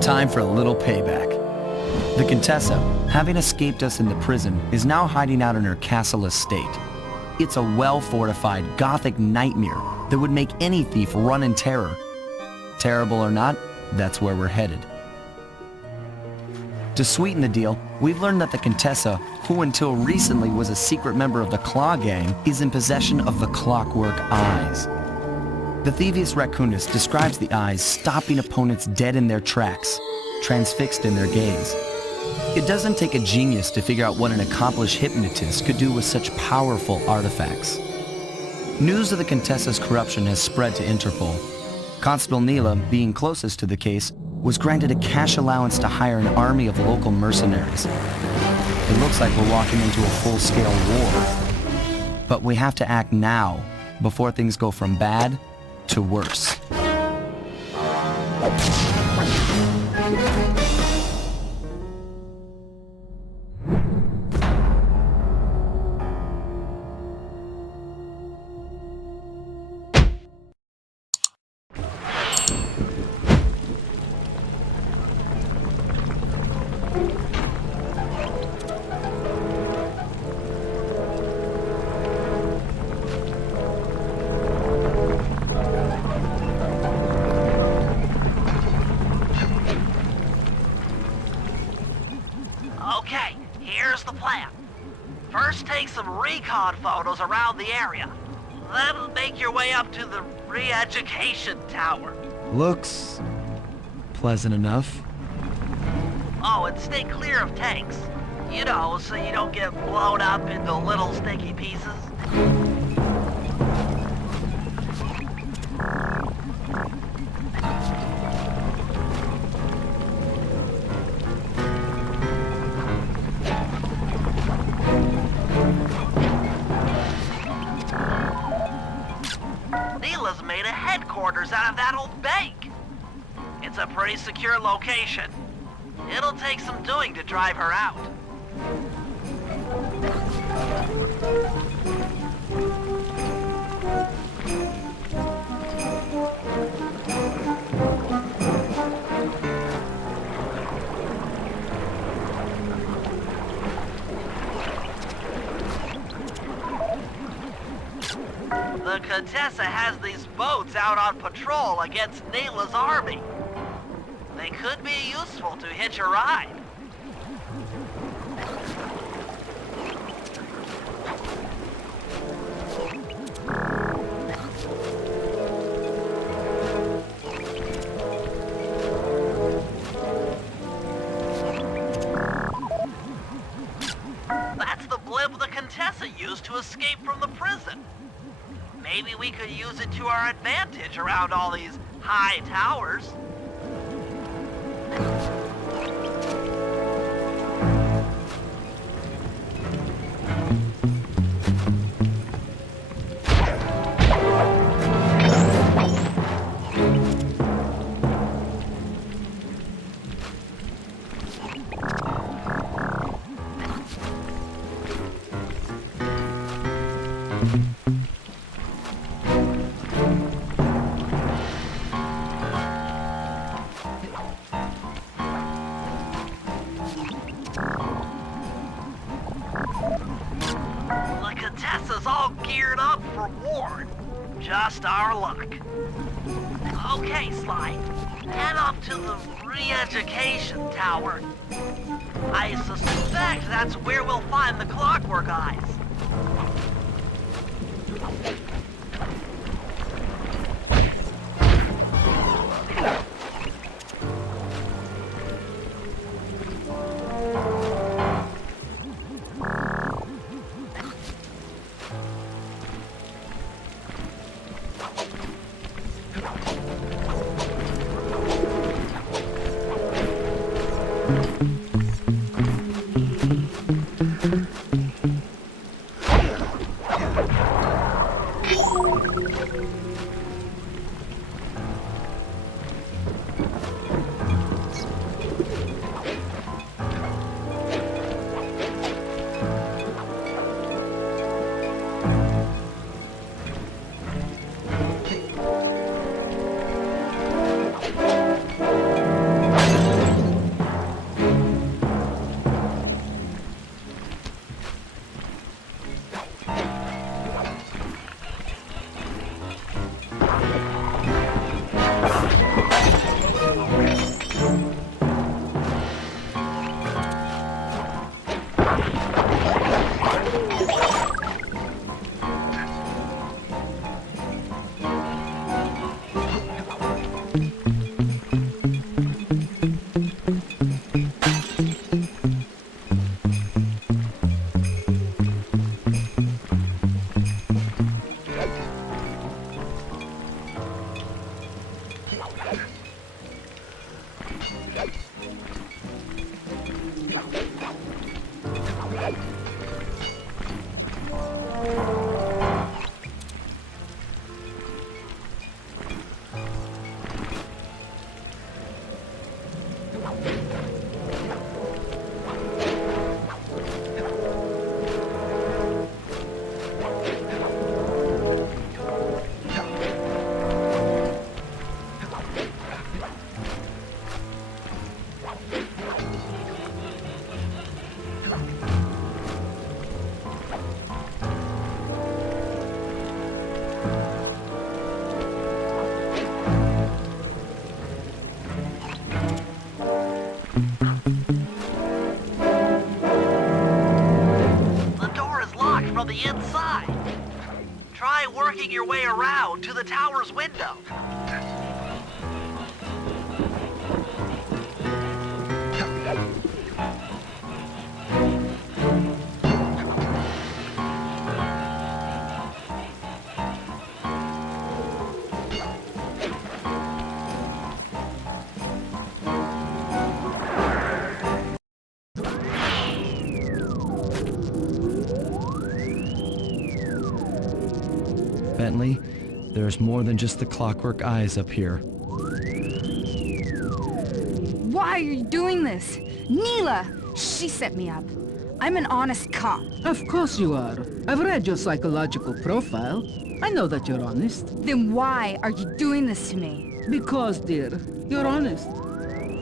Time for a little payback. The Contessa, having escaped us in the prison, is now hiding out in her castle estate. It's a well-fortified Gothic nightmare that would make any thief run in terror. Terrible or not, that's where we're headed. To sweeten the deal, we've learned that the Contessa, who until recently was a secret member of the Claw Gang, is in possession of the clockwork eyes. The Thievius Raccoonus describes the eyes stopping opponents dead in their tracks, transfixed in their gaze. It doesn't take a genius to figure out what an accomplished hypnotist could do with such powerful artifacts. News of the Contessa's corruption has spread to Interpol. Constable Neela, being closest to the case, was granted a cash allowance to hire an army of local mercenaries. It looks like we're walking into a full-scale war. But we have to act now, before things go from bad to worse. Okay, here's the plan. First, take some recon photos around the area. Then make your way up to the re-education tower. Looks pleasant enough. Oh, and stay clear of tanks. You know, so you don't get blown up into little sticky pieces. Neela's made a headquarters out of that old bank. It's a pretty secure location. It'll take some doing to drive her out. The Contessa has these boats out on patrol against Neela's army. They could be useful to hitch a ride. That's the blimp the Contessa used to escape from the prison. Maybe we could use it to our advantage around all these high towers. The Contessa's all geared up for war. Just our luck. Okay, Sly. Head up to the re-education tower. I suspect that's where we'll find the clockwork eyes. The door is locked from the inside. Try working your way around to the tower's window. Bentley, there's more than just the clockwork eyes up here. Why are you doing this? Neela! She set me up. I'm an honest cop. Of course you are. I've read your psychological profile. I know that you're honest. Then why are you doing this to me? Because, dear, you're honest.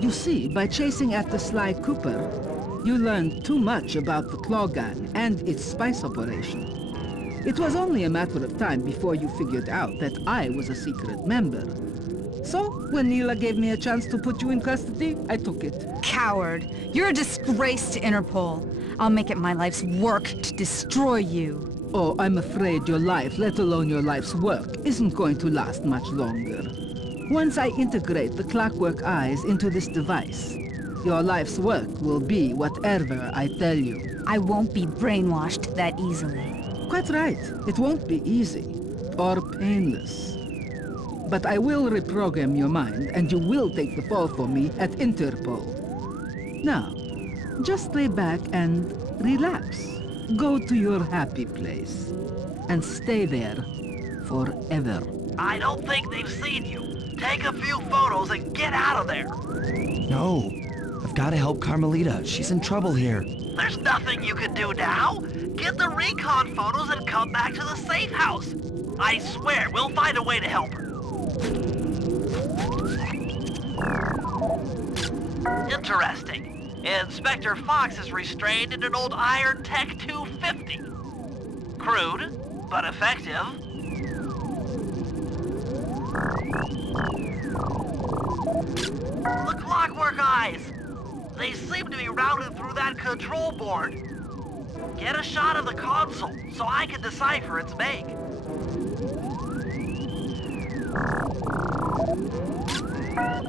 You see, by chasing after Sly Cooper, you learned too much about the Claw Gang and its spice operation. It was only a matter of time before you figured out that I was a secret member. So, when Neela gave me a chance to put you in custody, I took it. Coward. You're a disgrace to Interpol. I'll make it my life's work to destroy you. Oh, I'm afraid your life, let alone your life's work, isn't going to last much longer. Once I integrate the clockwork eyes into this device, your life's work will be whatever I tell you. I won't be brainwashed that easily. Quite right. It won't be easy or painless. But I will reprogram your mind, and you will take the fall for me at Interpol. Now, just lay back and relax. Go to your happy place. And stay there forever. I don't think they've seen you. Take a few photos and get out of there. No, I've got to help Carmelita. She's in trouble here. There's nothing you can do now. Get the recon photos and come back to the safe house. I swear, we'll find a way to help her. Interesting. Inspector Fox is restrained in an old Iron Tech 250. Crude, but effective. The clockwork eyes. They seem to be routed through that control board. Get a shot of the console so I can decipher its make.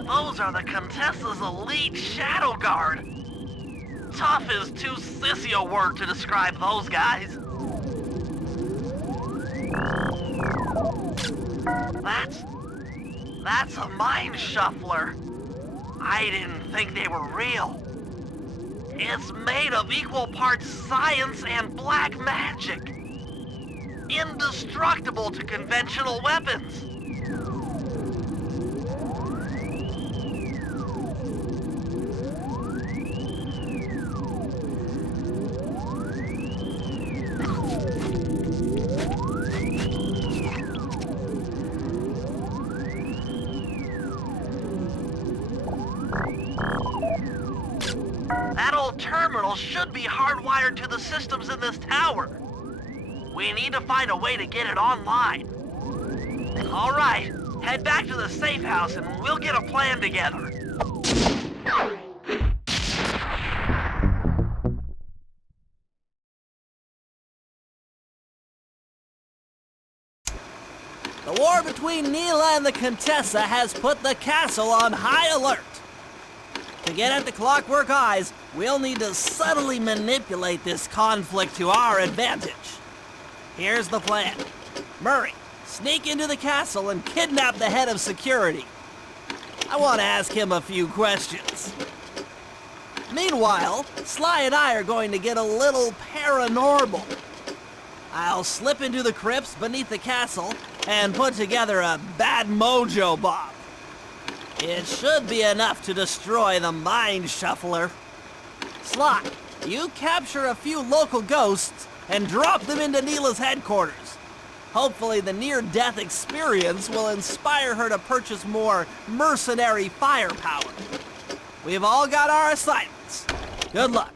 Those are the Contessa's elite shadow guard. Tough is too sissy a word to describe those guys. That's a mind shuffler. I didn't think they were real. It's made of equal parts science and black magic. Indestructible to conventional weapons. That old terminal should be hardwired to the systems in this tower. We need to find a way to get it online. All right, head back to the safe house and we'll get a plan together. The war between Neela and the Contessa has put the castle on high alert. To get at the clockwork eyes, we'll need to subtly manipulate this conflict to our advantage. Here's the plan. Murray, sneak into the castle and kidnap the head of security. I want to ask him a few questions. Meanwhile, Sly and I are going to get a little paranormal. I'll slip into the crypts beneath the castle and put together a bad mojo bomb. It should be enough to destroy the Mind Shuffler. Sly, you capture a few local ghosts and drop them into Neela's headquarters. Hopefully the near-death experience will inspire her to purchase more mercenary firepower. We've all got our assignments. Good luck.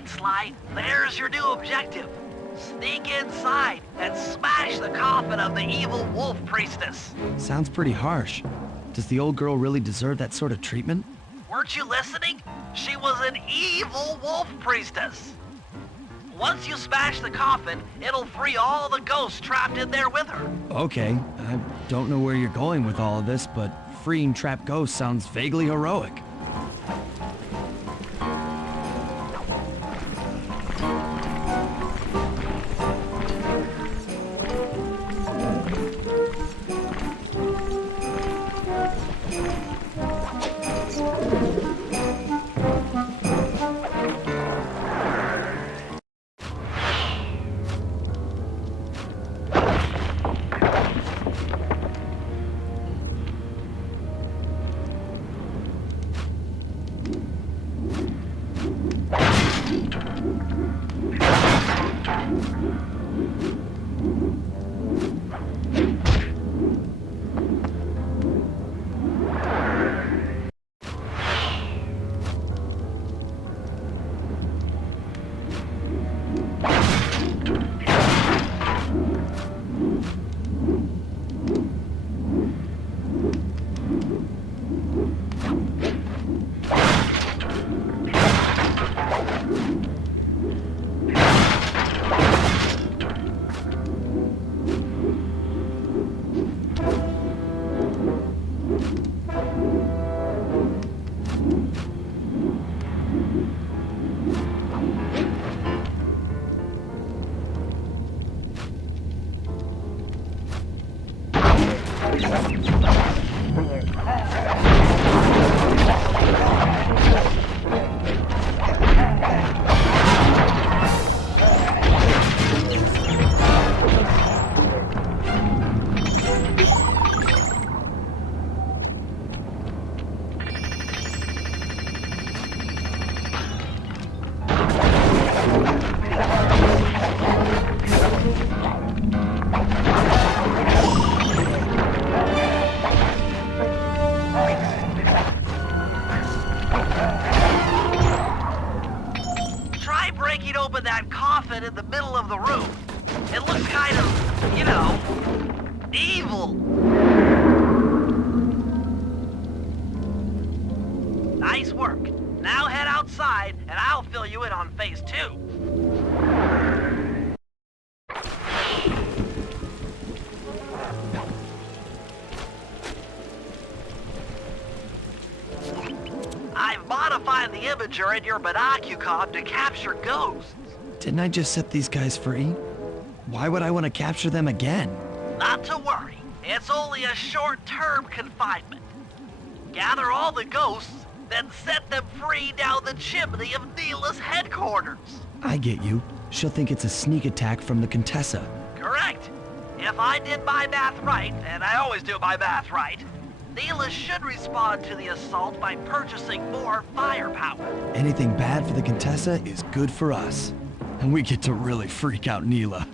right, Sly. There's your new objective. Sneak inside and smash the coffin of the evil wolf priestess. Sounds pretty harsh. Does the old girl really deserve that sort of treatment? Weren't you listening? She was an evil wolf priestess. Once you smash the coffin, it'll free all the ghosts trapped in there with her. Okay, I don't know where you're going with all of this, but freeing trapped ghosts sounds vaguely heroic. the room. It looks kind of, you know, evil. Nice work. Now head outside, and I'll fill you in on phase 2. I've modified the imager in your binocucom to capture ghosts. Didn't I just set these guys free? Why would I want to capture them again? Not to worry. It's only a short-term confinement. Gather all the ghosts, then set them free down the chimney of Neela's headquarters. I get you. She'll think it's a sneak attack from the Contessa. Correct. If I did my math right, and I always do my math right, Neela should respond to the assault by purchasing more firepower. Anything bad for the Contessa is good for us. And we get to really freak out Neela.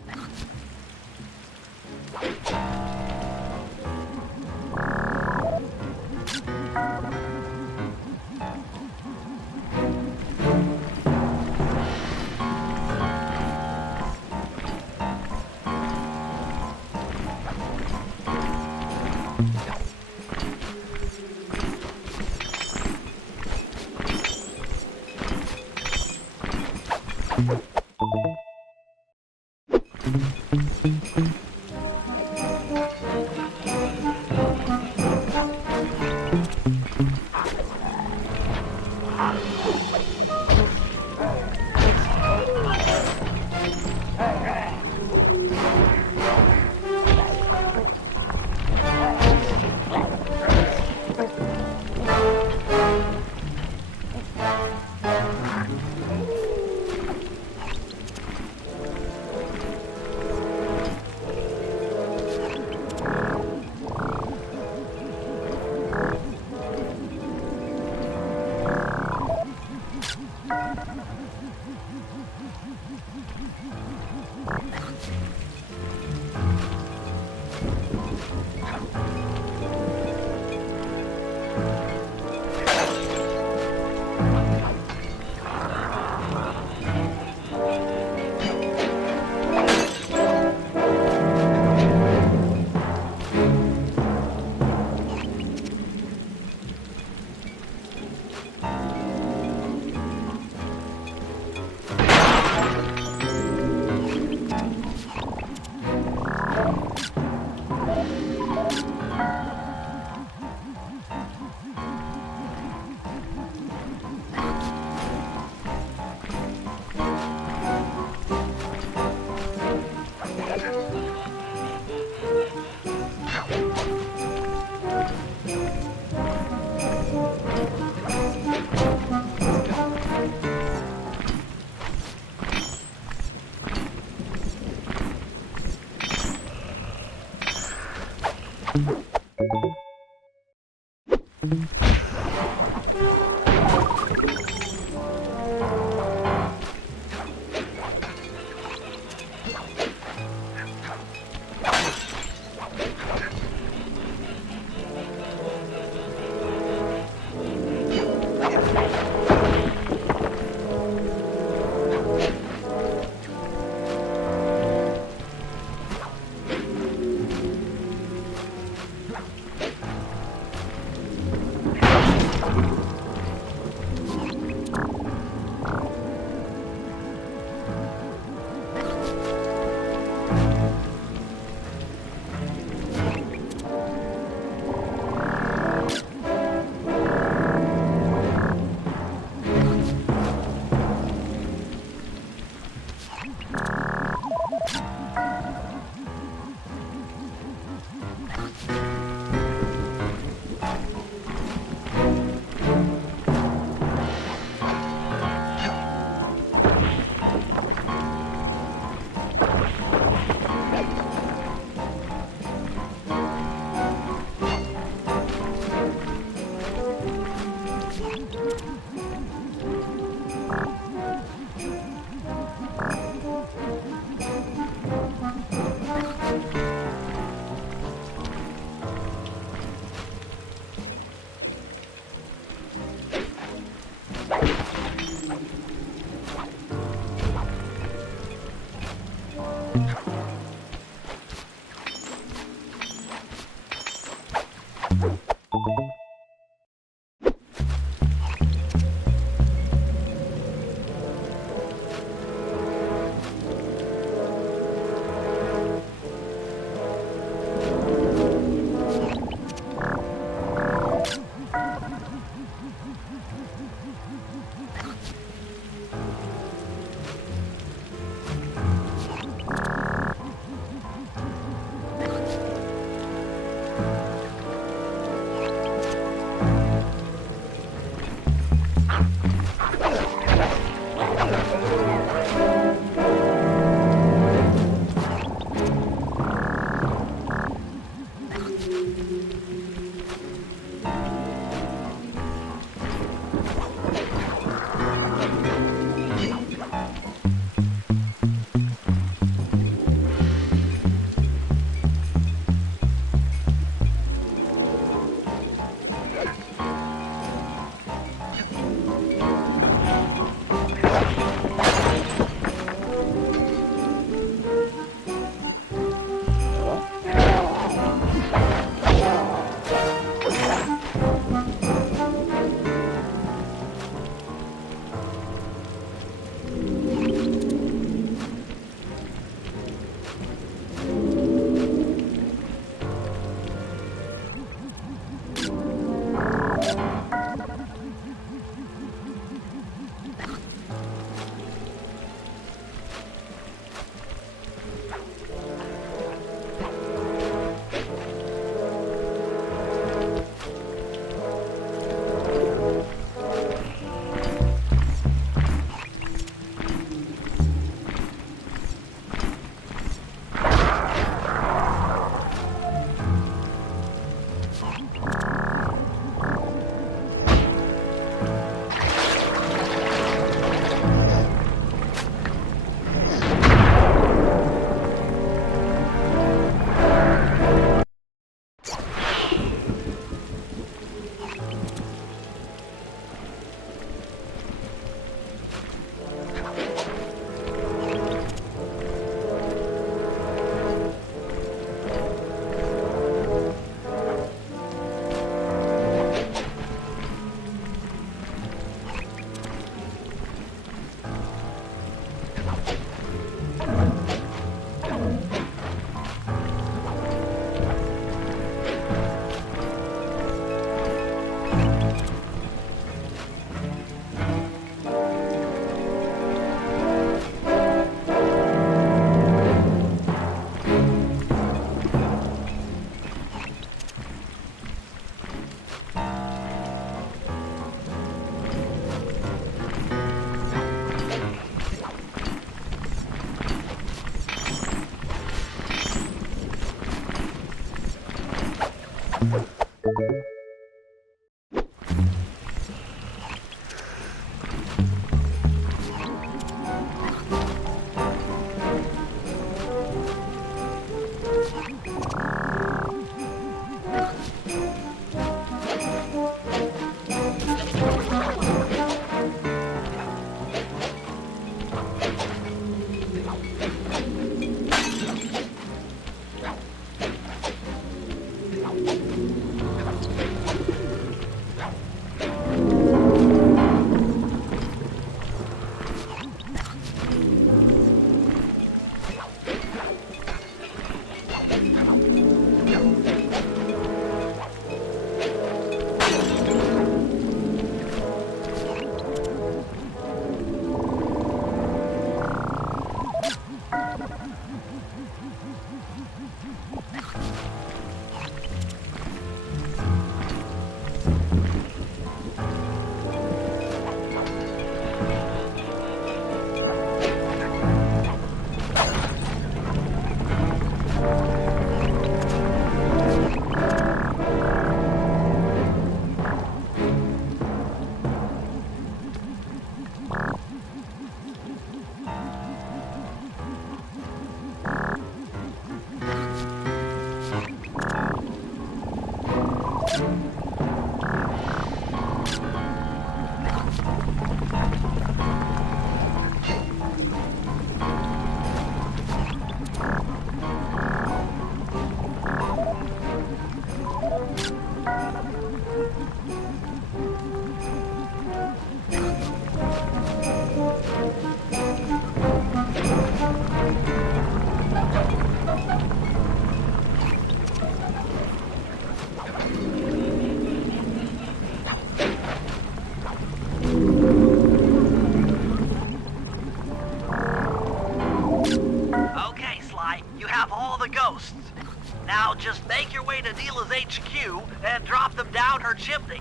chimney.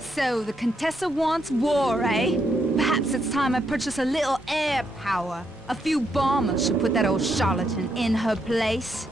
So, the Contessa wants war, eh? Perhaps it's time I purchase a little air power. A few bombers should put that old charlatan in her place.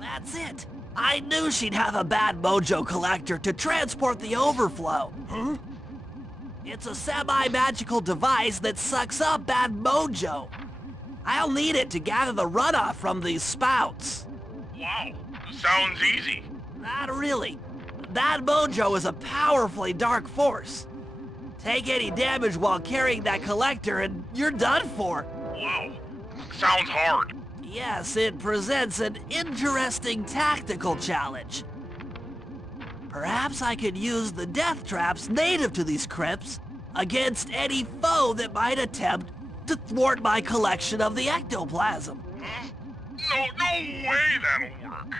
That's it! I knew she'd have a bad mojo collector to transport the overflow. Huh? It's a semi-magical device that sucks up bad mojo. I'll need it to gather the runoff from these spouts. Wow, sounds easy. Not really. Bad mojo is a powerfully dark force. Take any damage while carrying that collector and you're done for. Wow, sounds hard. Yes, it presents an interesting tactical challenge. Perhaps I could use the death traps native to these crypts against any foe that might attempt to thwart my collection of the ectoplasm. Huh? No way that'll work.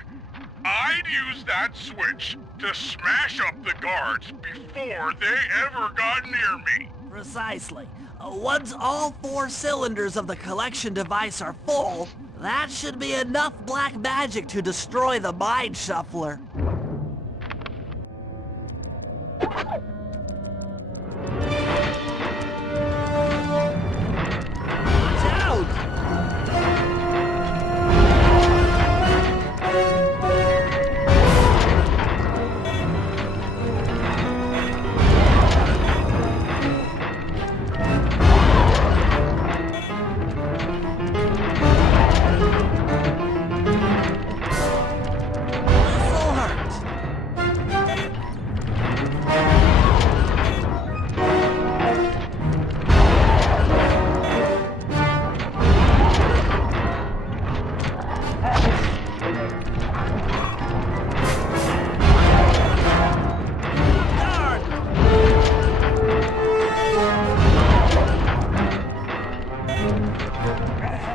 I'd use that switch to smash up the guards before they ever got near me. Precisely. Once all 4 cylinders of the collection device are full, that should be enough black magic to destroy the Mind Shuffler. Watch out! This'll hurt. Darn!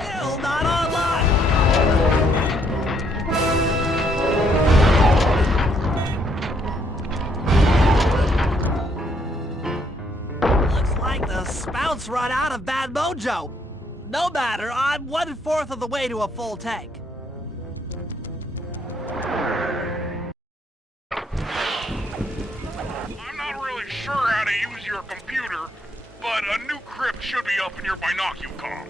Still not online! Looks like the spouts run out of bad mojo. No matter, I'm 1/4 of the way to a full tank. I'm not really sure how to use your computer, but a new crypt should be up in your binoculcom.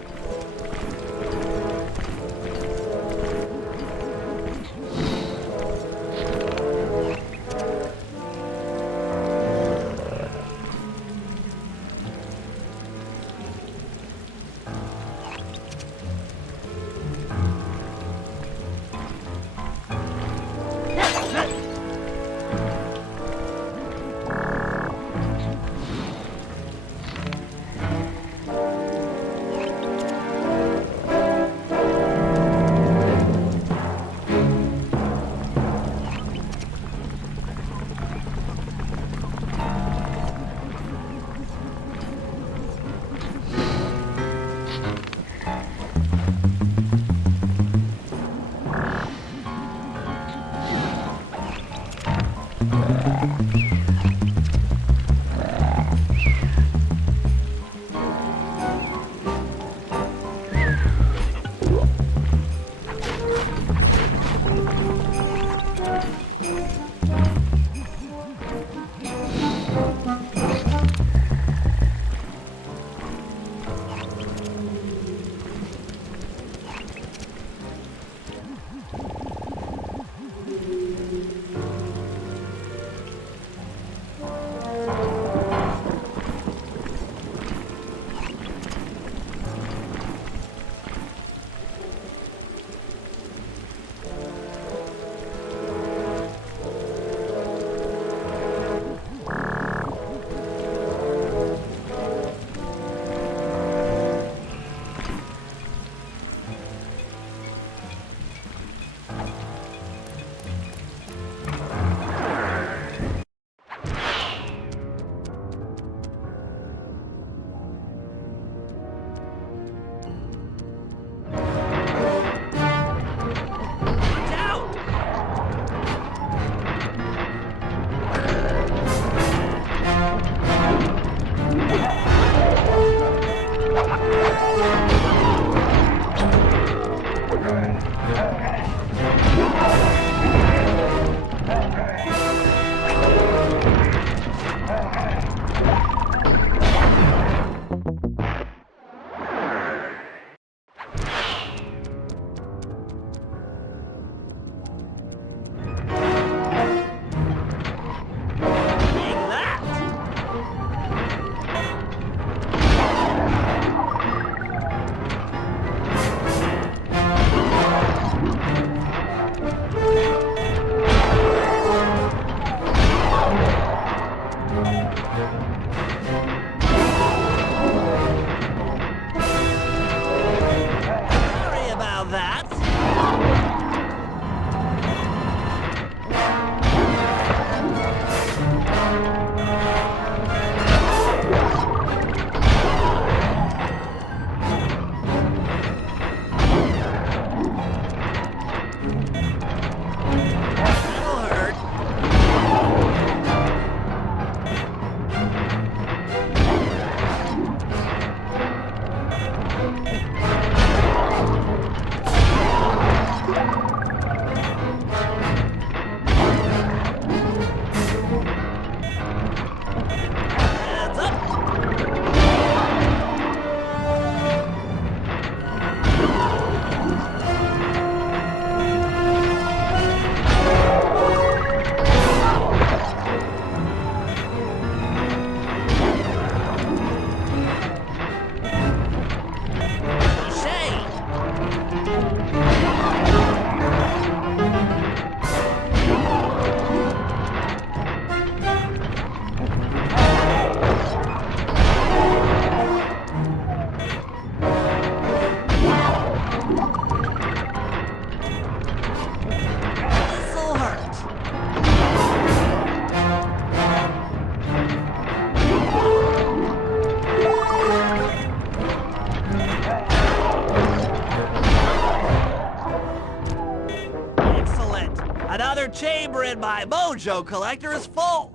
in my mojo collector is full.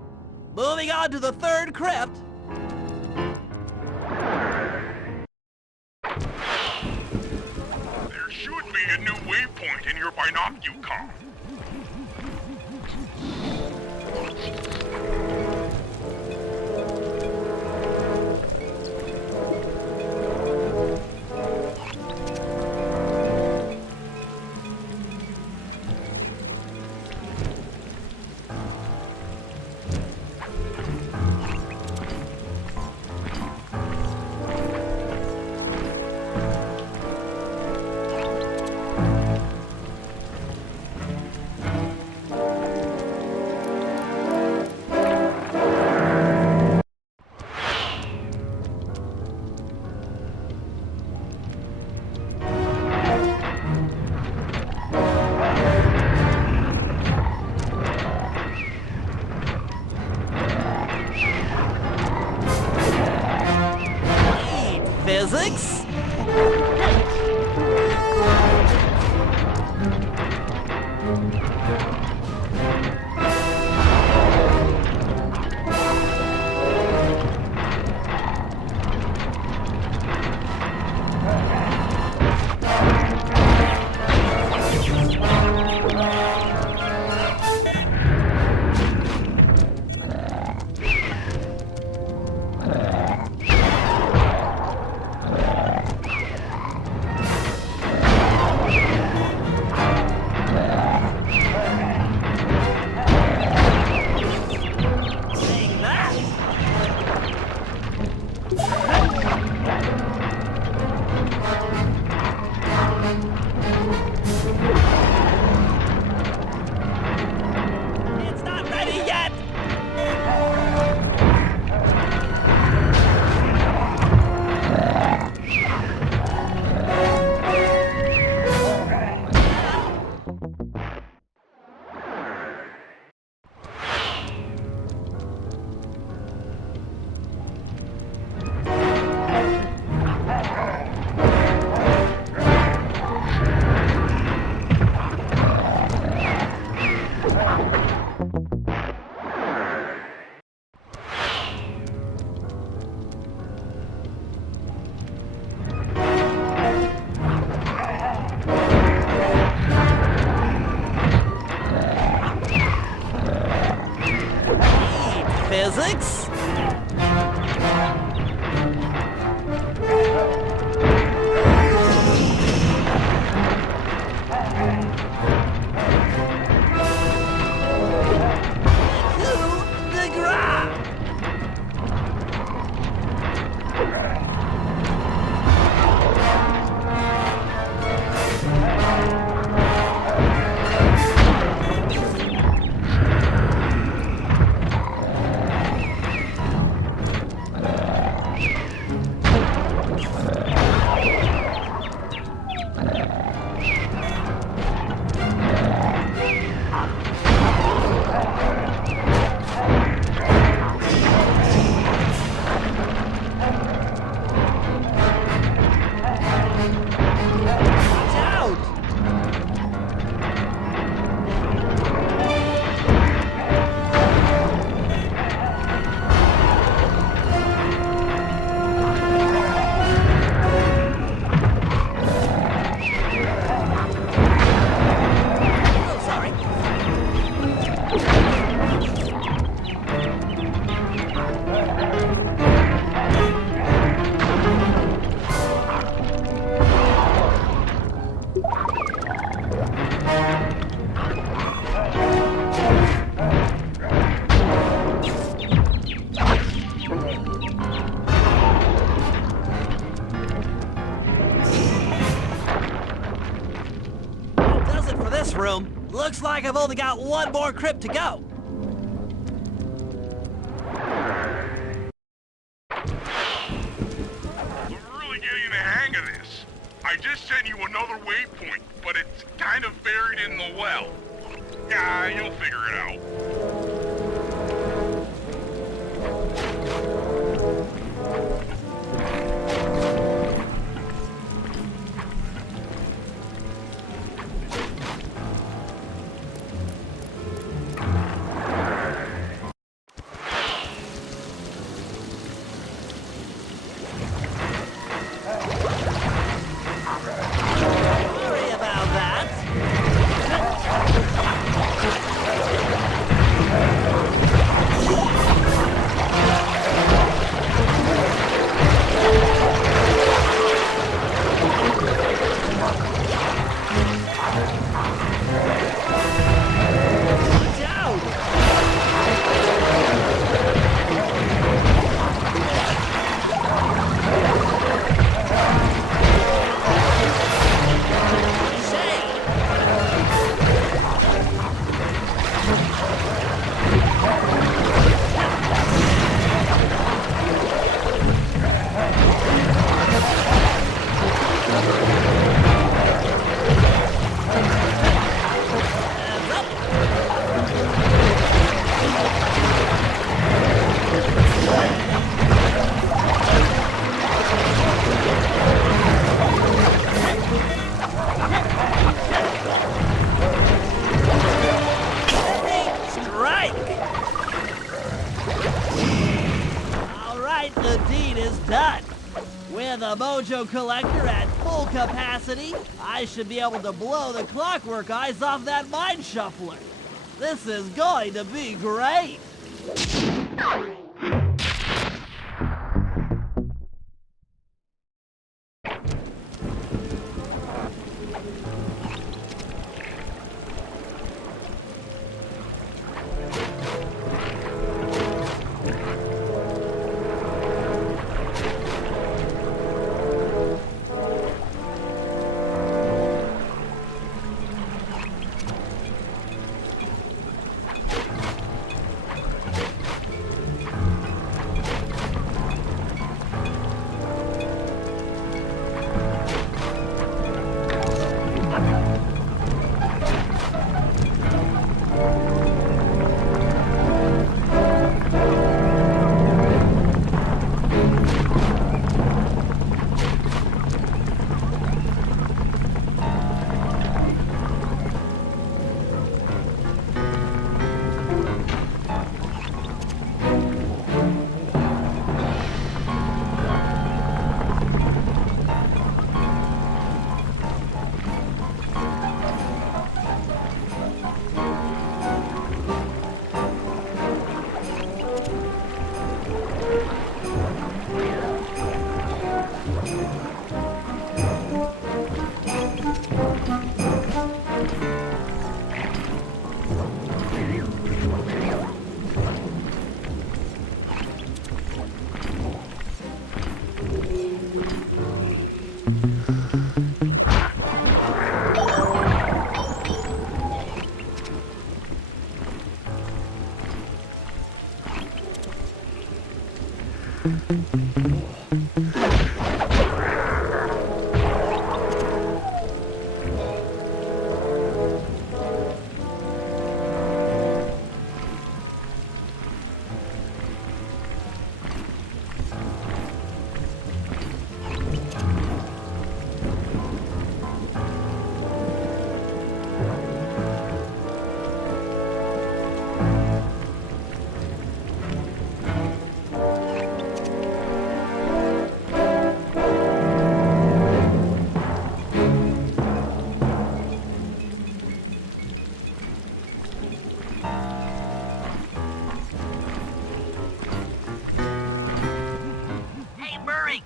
Moving on to the third crypt. There should be a new waypoint in your binocular. Physics? It's not ready yet! Physics? To the ground! Watch out! Oh, sorry. That does it for this room. Looks like I've only got one more crypt to go. I'm really getting the hang of this. I just sent you another waypoint, but it's kind of buried in the well. Yeah, you'll figure it out. the deed is done. With a mojo collector at full capacity, I should be able to blow the clockwork eyes off that mind shuffler. This is going to be great.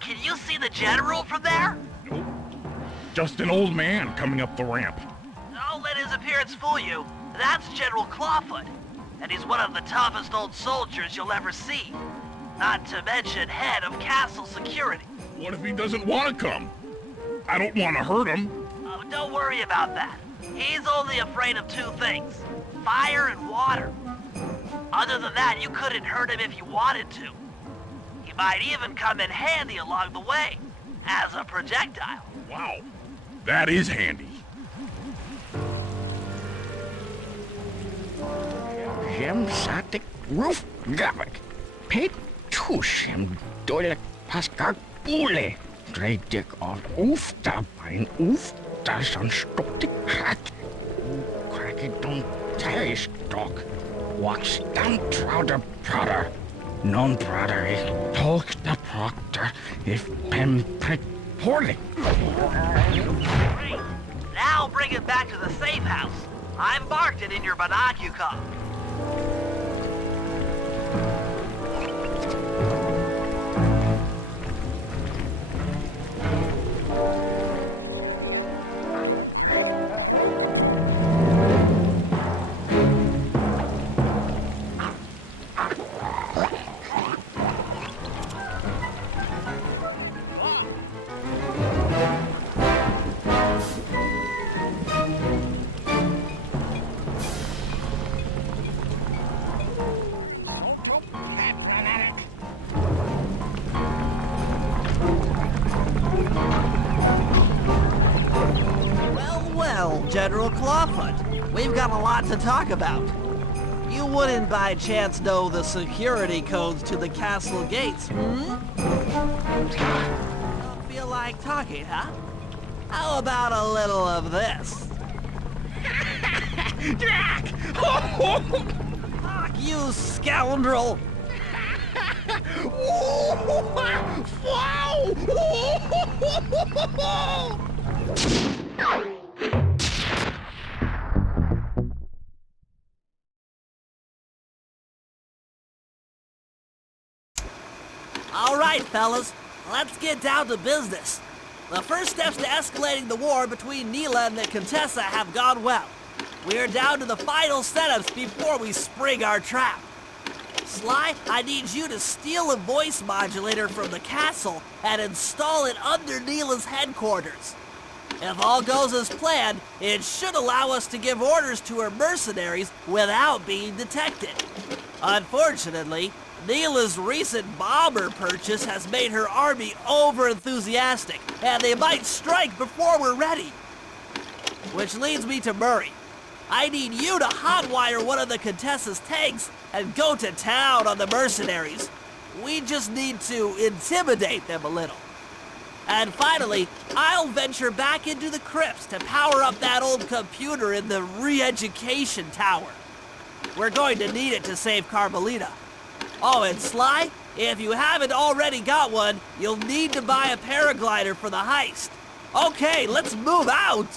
Can you see the general from there? Nope. Just an old man coming up the ramp. Don't let his appearance fool you. That's General Clawfoot, and he's one of the toughest old soldiers you'll ever see. Not to mention head of castle security. What if he doesn't want to come? I don't want to hurt him. Oh, don't worry about that. He's only afraid of two things, fire and water. Other than that, you couldn't hurt him if you wanted to. He might even come in handy along the way, as a projectile. Wow, that is handy. Jem satik roof gabak. Pet tushim dolek paskak bule. Dreidik on oof dabein oof das on stoptik crack. Cracky don't taste dog. Walks down trouder prodder. Non brother is talk the proctor if pem prick poorly. Great. Now bring it back to the safe house. I've marked it in your binocular. General Clawfoot, we've got a lot to talk about. You wouldn't by chance know the security codes to the castle gates, Don't feel like talking, huh? How about a little of this? Jack! Fuck you, scoundrel! Wow! All right, fellas, let's get down to business. The first steps to escalating the war between Neela and the Contessa have gone well. We are down to the final setups before we spring our trap. Sly, I need you to steal a voice modulator from the castle and install it under Neela's headquarters. If all goes as planned, it should allow us to give orders to her mercenaries without being detected. Unfortunately, Neela's recent bomber purchase has made her army over-enthusiastic, and they might strike before we're ready. Which leads me to Murray. I need you to hotwire one of the Contessa's tanks and go to town on the mercenaries. We just need to intimidate them a little. And finally, I'll venture back into the crypts to power up that old computer in the re-education tower. We're going to need it to save Carmelita. Oh, and Sly, if you haven't already got one, you'll need to buy a paraglider for the heist. Okay, let's move out!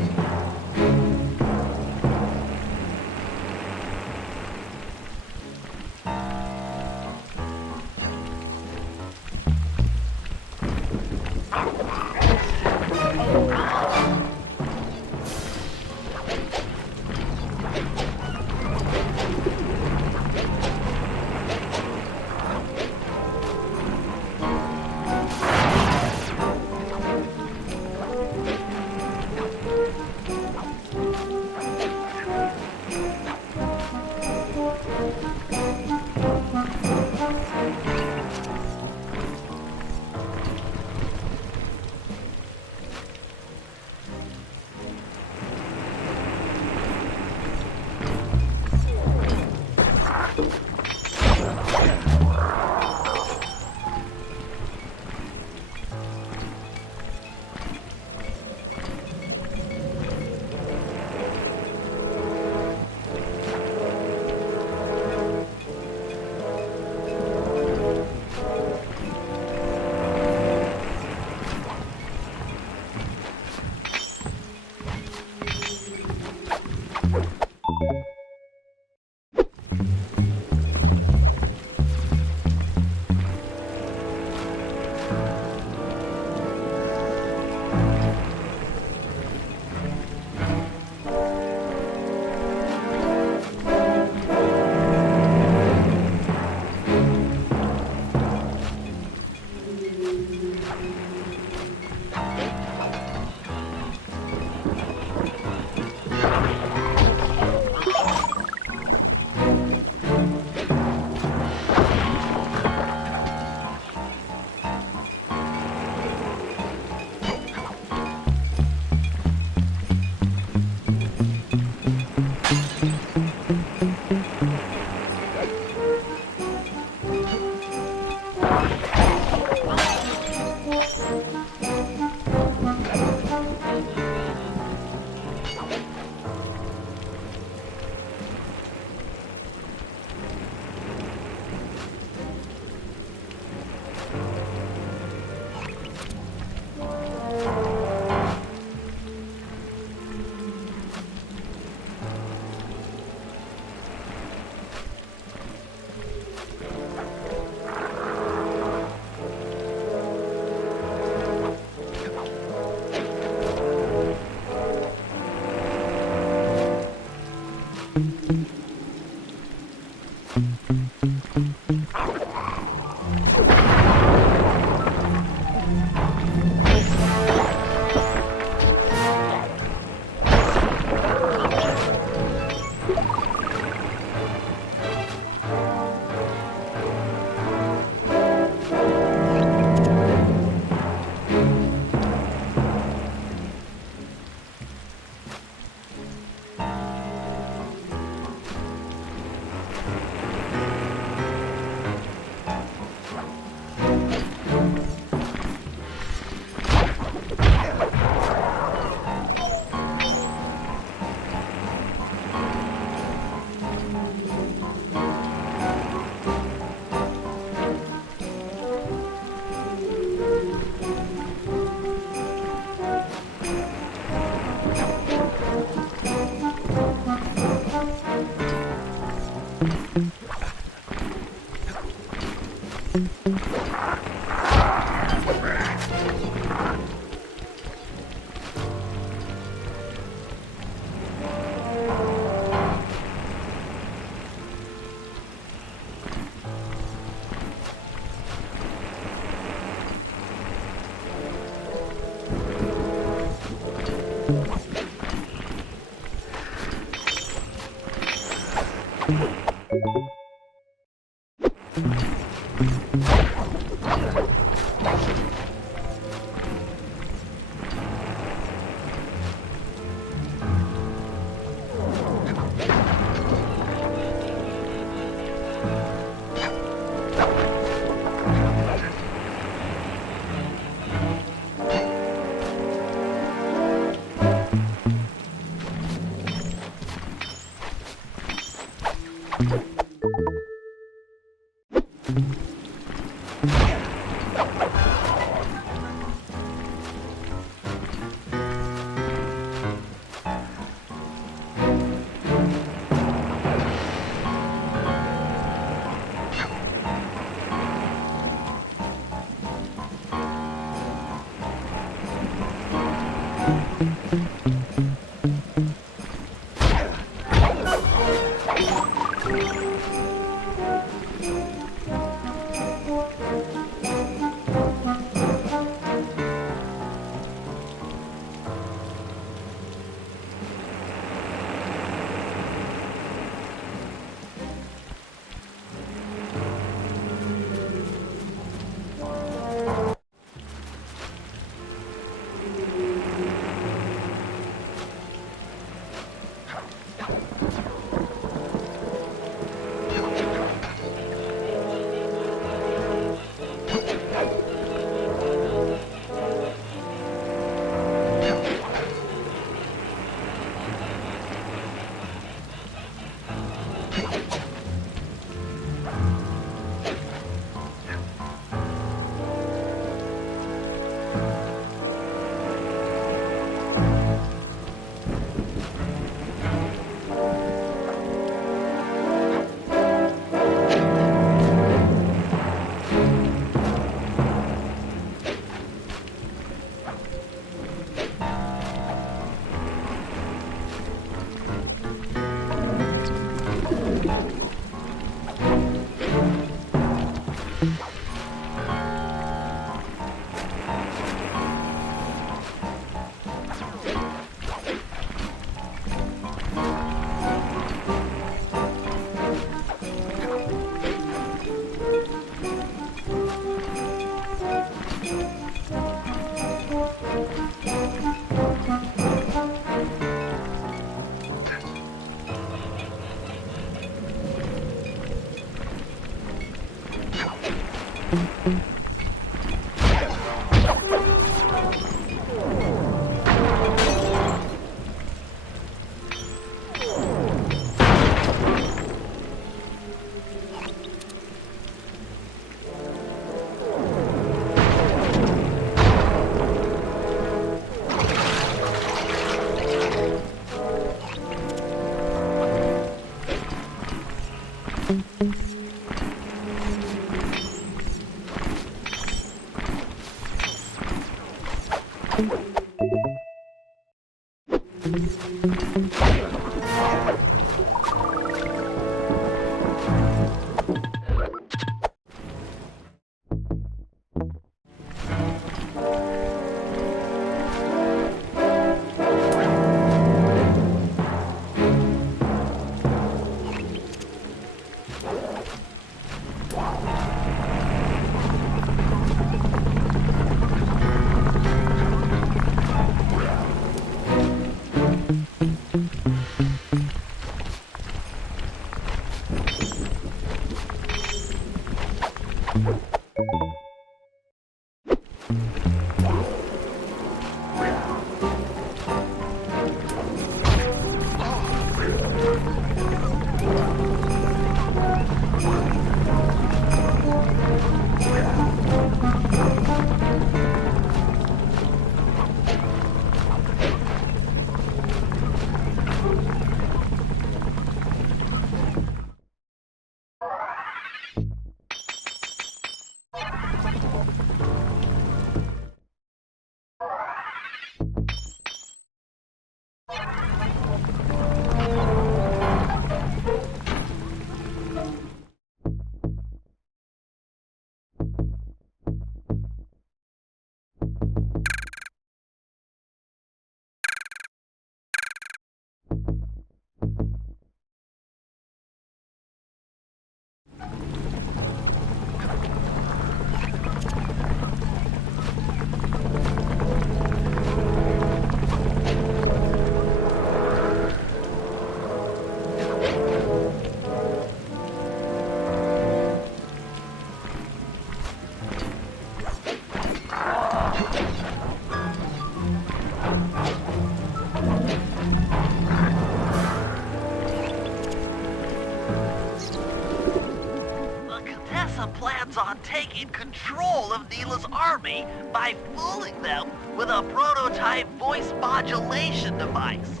Contessa plans on taking control of Neela's army by fooling them with a prototype voice modulation device.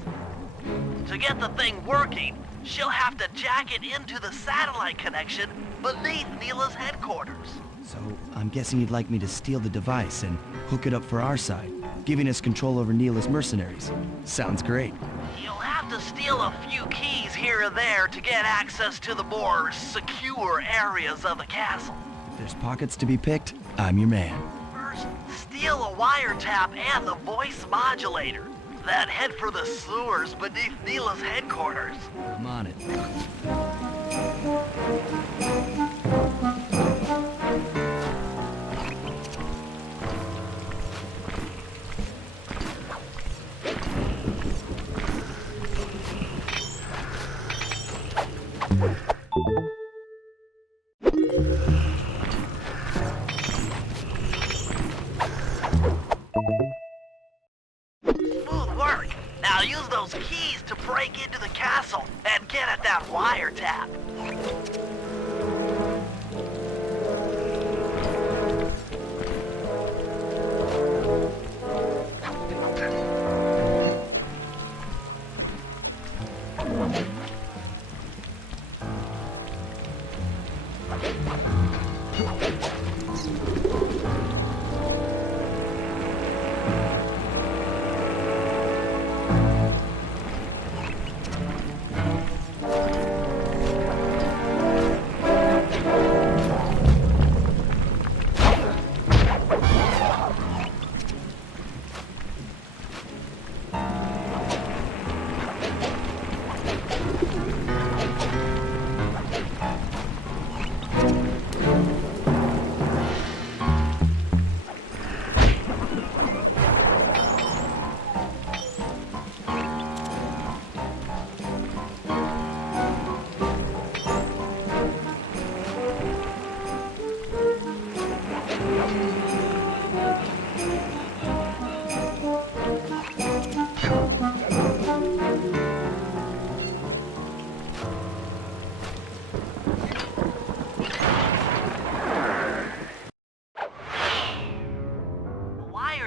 To get the thing working, she'll have to jack it into the satellite connection beneath Neela's headquarters. So, I'm guessing you'd like me to steal the device and hook it up for our side, giving us control over Neela's mercenaries. Sounds great. You'll have to steal a few keys here and there to get access to the more secure areas of the castle. If there's pockets to be picked, I'm your man. First, steal a wiretap and the voice modulator. Then head for the sewers beneath Neela's headquarters. I'm on it. Smooth work. Now use those keys to break into the castle and get at that wiretap.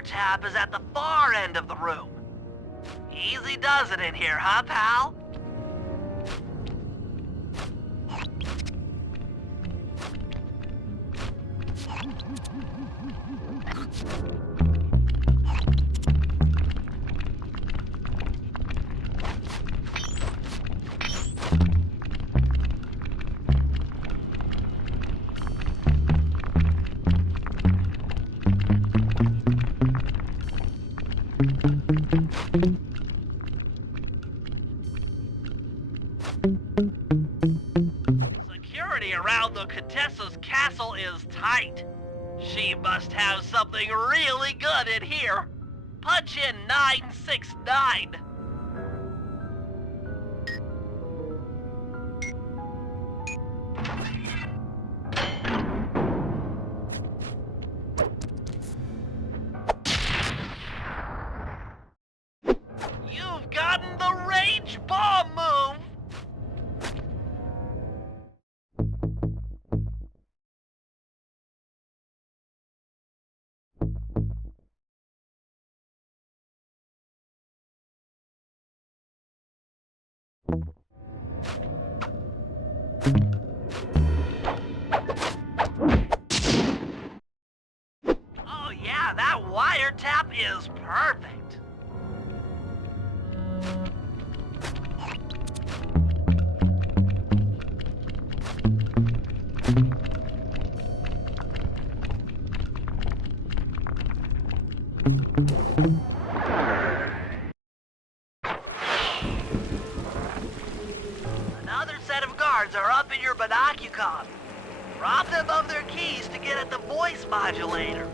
Tap is at the far end of the room. Easy does it in here, huh, pal? Security around the Contessa's castle is tight. She must have something really good in here. Punch in 969. You've gotten the range bomb move! Oh yeah, that wiretap is perfect. Another set of guards are up in your binocucom. Rob them of their keys to get at the voice modulator.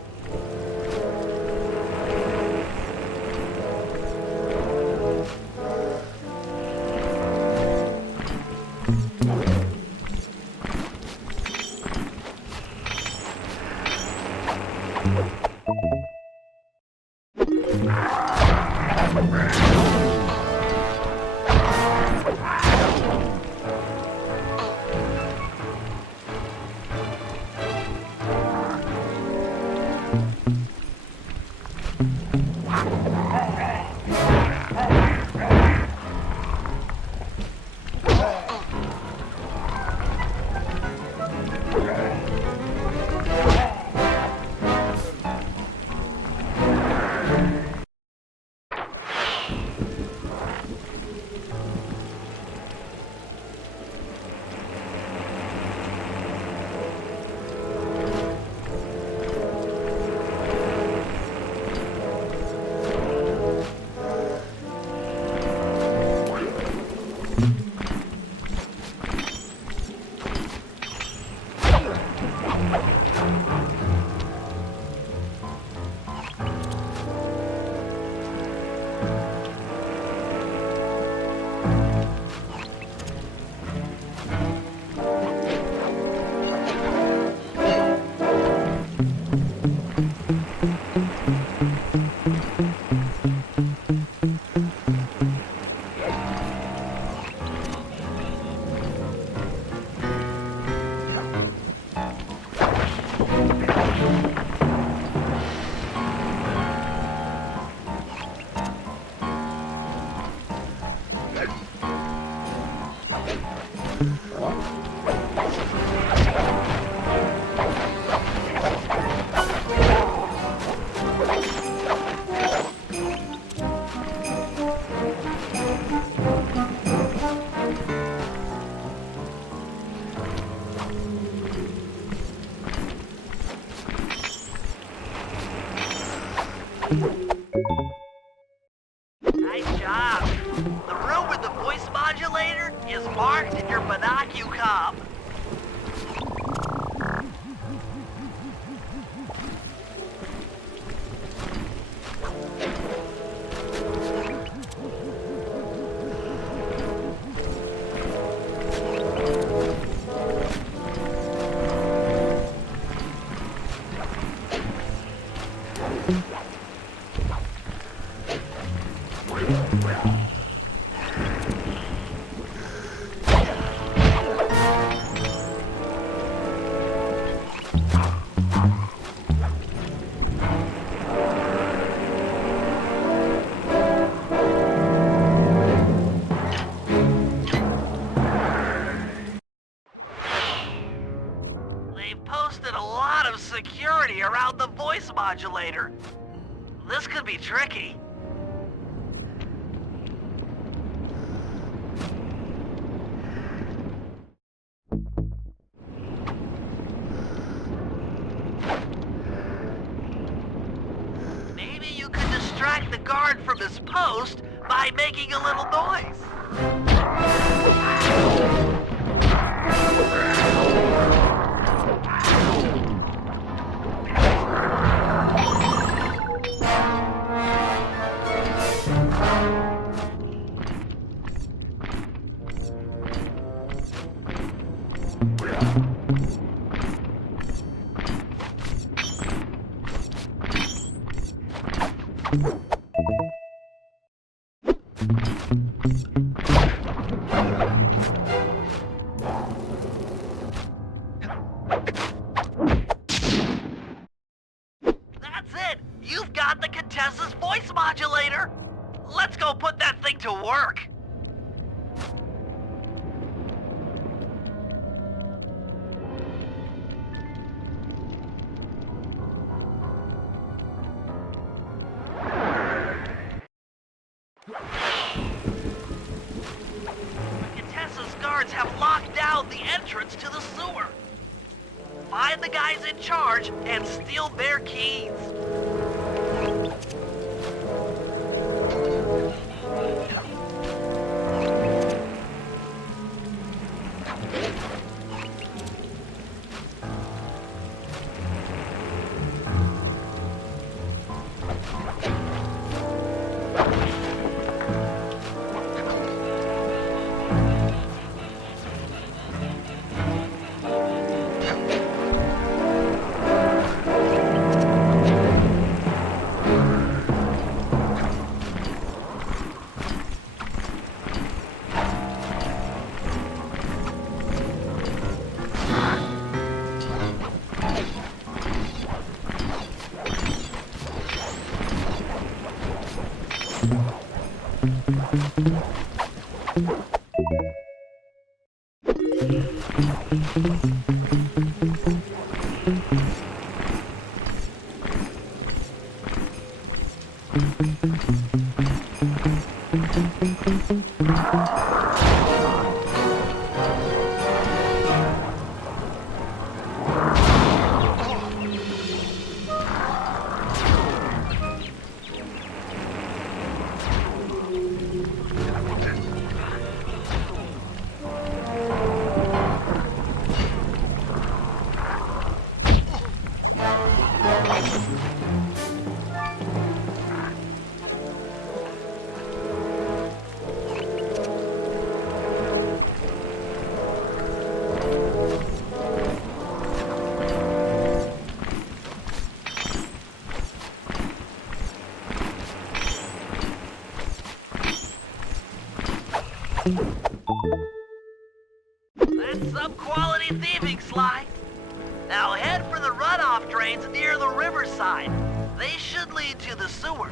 Nice job. The room with the voice modulator is marked in your binocular. They've posted a lot of security around the voice modulator. This could be tricky. Maybe you could distract the guard from his post by making a little noise. That's it! You've got the Contessa's voice modulator! Let's go put that thing to work! Contessa's guards have locked down the entrance to the sewer. Find the guys in charge and steal their keys. That's some quality thieving, Sly. Now head for the runoff drains near the riverside. They should lead to the sewer.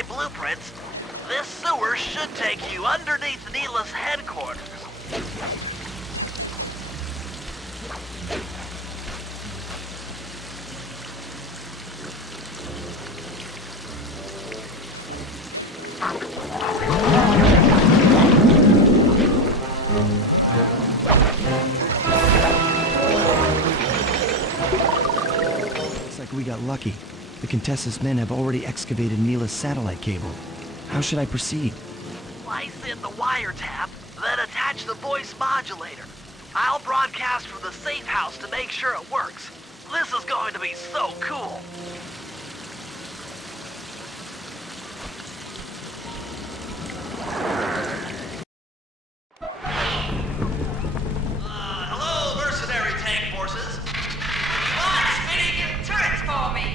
my blueprints, this sewer should take you underneath Neela's headquarters. Looks like we got lucky. The Contessa's men have already excavated Neela's satellite cable. How should I proceed? Slice in the wiretap, then attach the voice modulator. I'll broadcast from the safe house to make sure it works. This is going to be so cool. Hello, mercenary tank forces. What's fitting in turrets for me?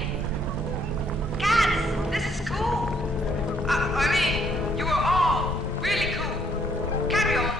Guys, this is cool. I mean, you are all really cool. Carry on.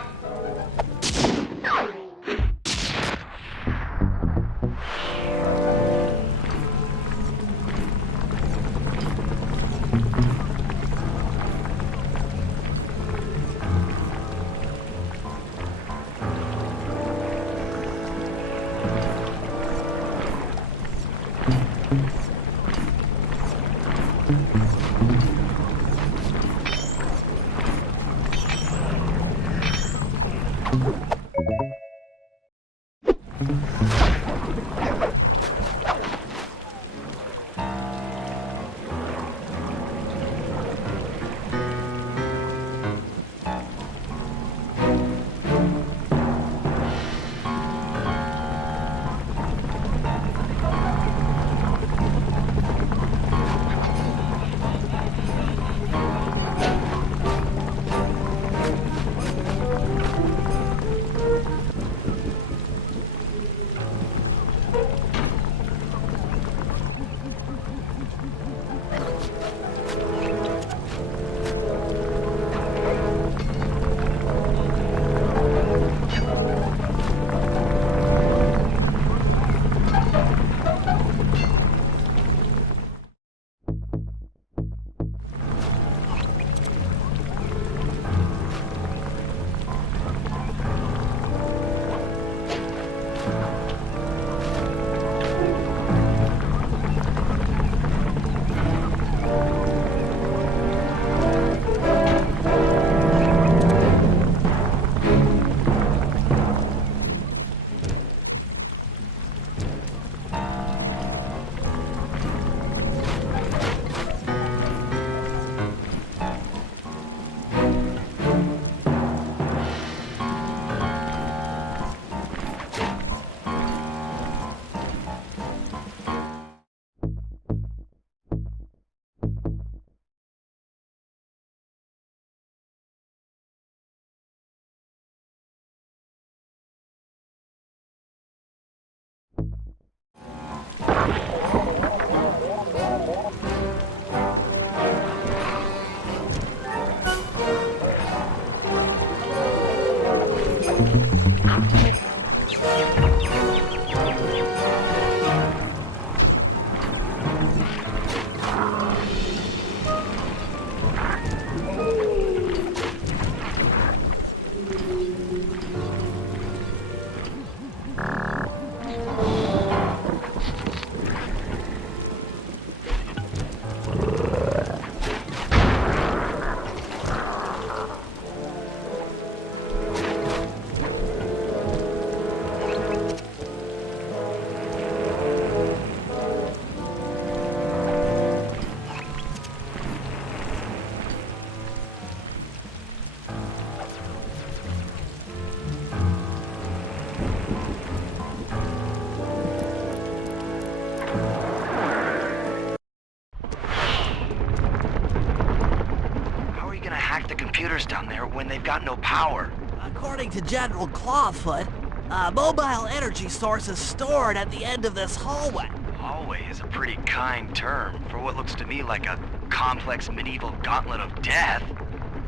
computers down there when they've got no power? According to General Clawfoot, a mobile energy source is stored at the end of this hallway. Hallway is a pretty kind term for what looks to me like a complex medieval gauntlet of death.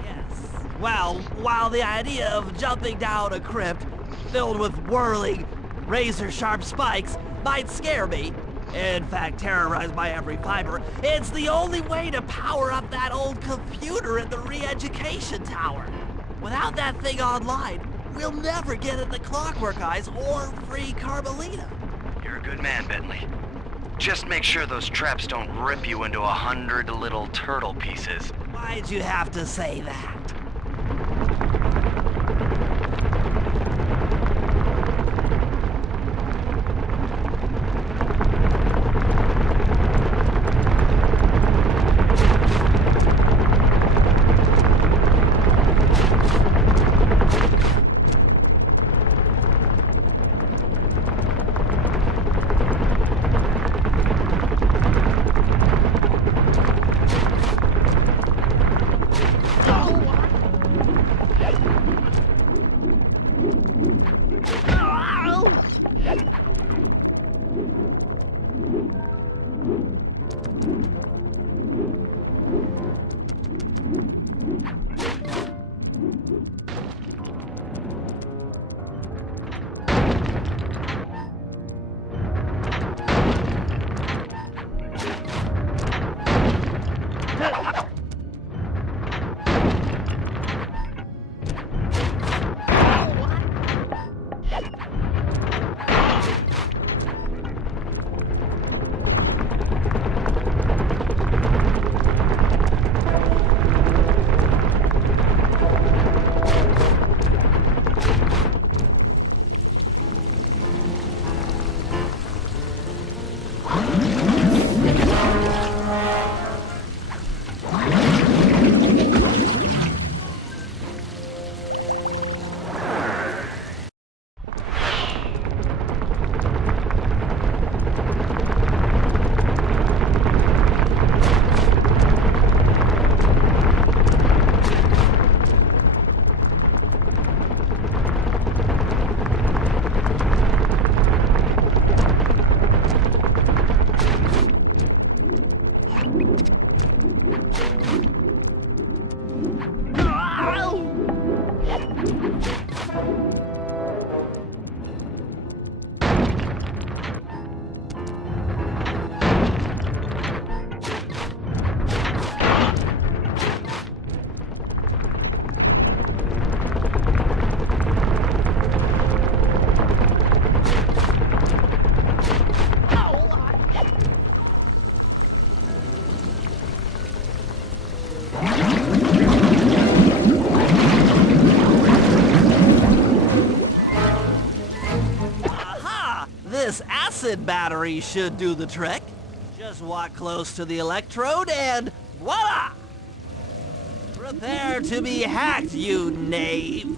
Yes. Well, while the idea of jumping down a crypt filled with whirling, razor-sharp spikes might scare me, In fact, terrorized by every fiber, it's the only way to power up that old computer in the re-education tower. Without that thing online, we'll never get at the Clockwork Eyes or free Carmelita. You're a good man, Bentley. Just make sure those traps don't rip you into 100 little turtle pieces. Why'd you have to say that? Battery should do the trick. Just walk close to the electrode and voila! Prepare to be hacked, you knave!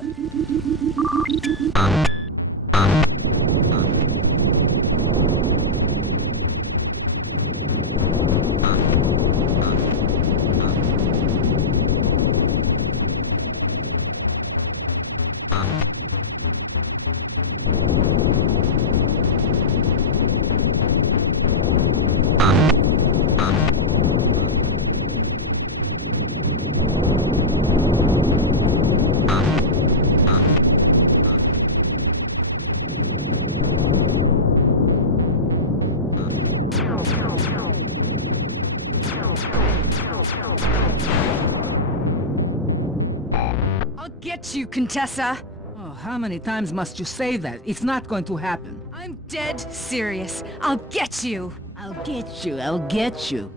Get you, Contessa! Oh, how many times must you say that? It's not going to happen. I'm dead serious. I'll get you! I'll get you, I'll get you.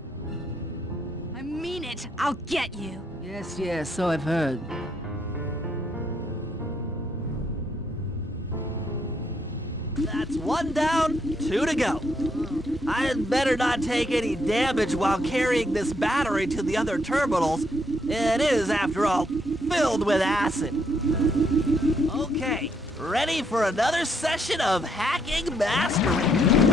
I mean it, I'll get you! Yes, yes, so I've heard. That's one down, 2 to go. I'd better not take any damage while carrying this battery to the other terminals. It is, after all, filled with acid. Okay, ready for another session of hacking mastery.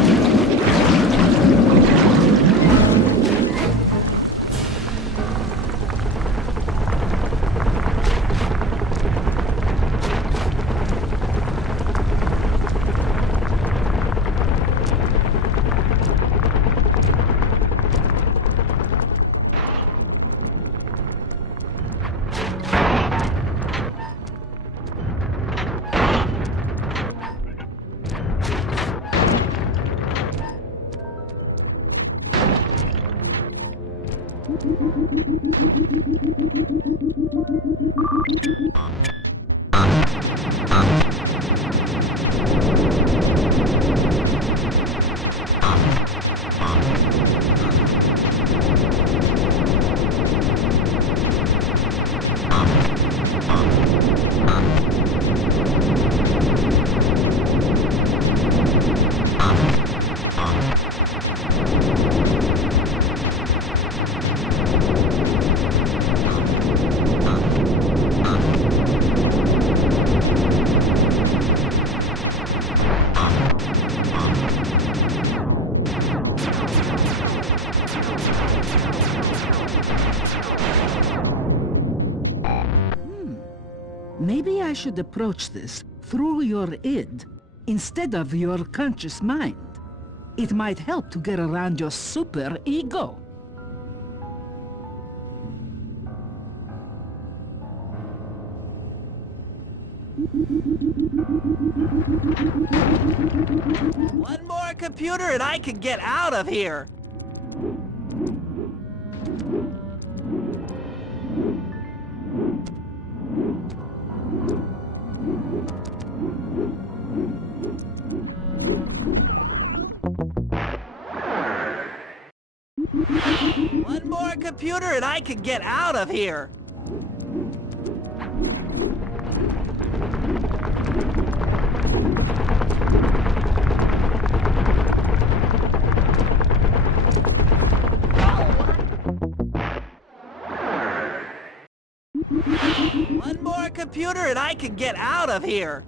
Maybe I should approach this through your id instead of your conscious mind. It might help to get around your super ego. One more computer and I can get out of here. One more computer and I can get out of here. One more computer and I can get out of here.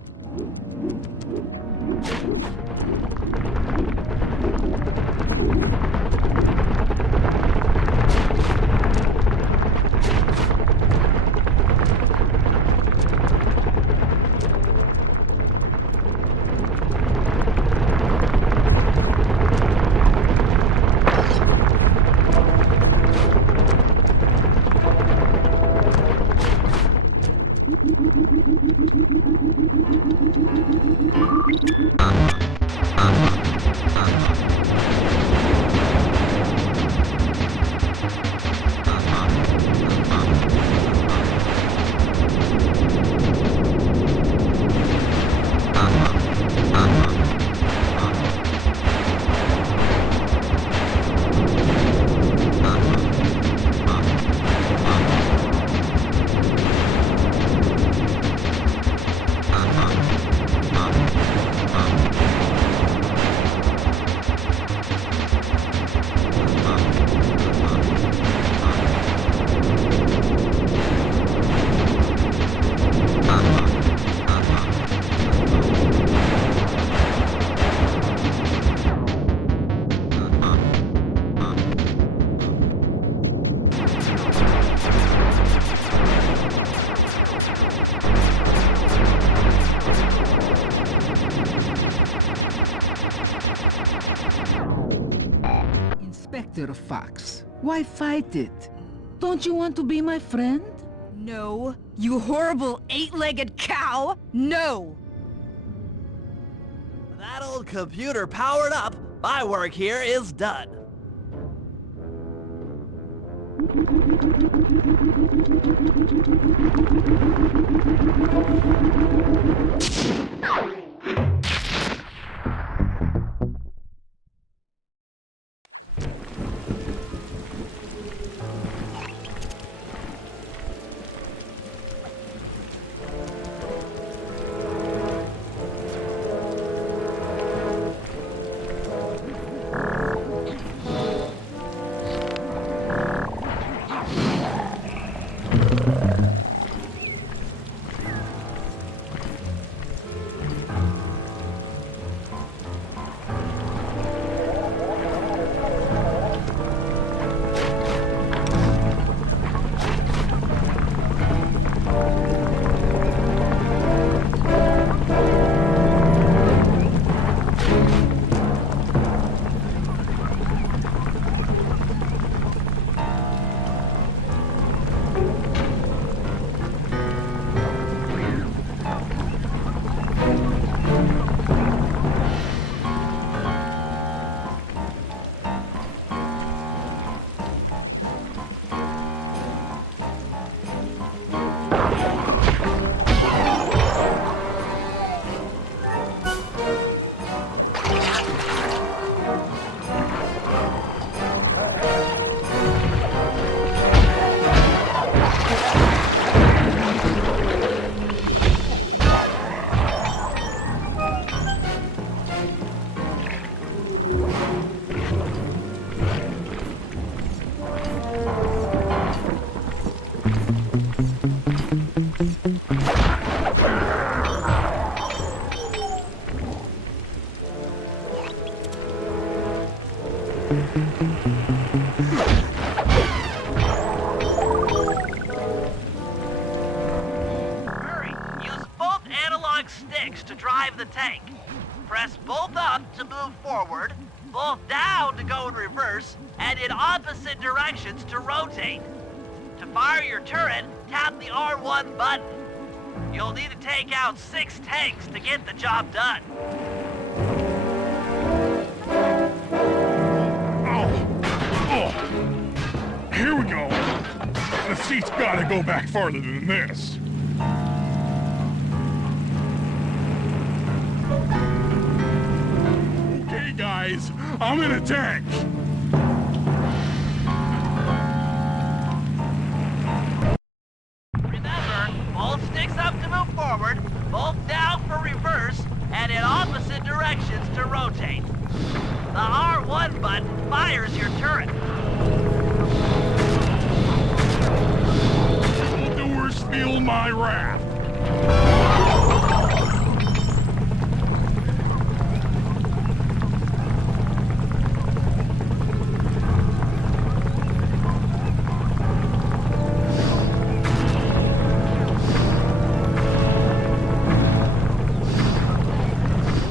Inspector Fox, why fight it? Don't you want to be my friend? No, you horrible eight-legged cow! No! That old computer powered up, my work here is done. Hurry, use both analog sticks to drive the tank. Press both up to move forward, both down to go in reverse, and in opposite directions to rotate. To fire your turret, tap the R1 button. You'll need to take out 6 tanks to get the job done. Oh, here we go. The seat's gotta go back farther than this. Okay, guys, I'm in a tank. Remember, both sticks up to move forward, both down for reverse, and in opposite directions to rotate. The R1 button fires your turret. Doers feel my wrath.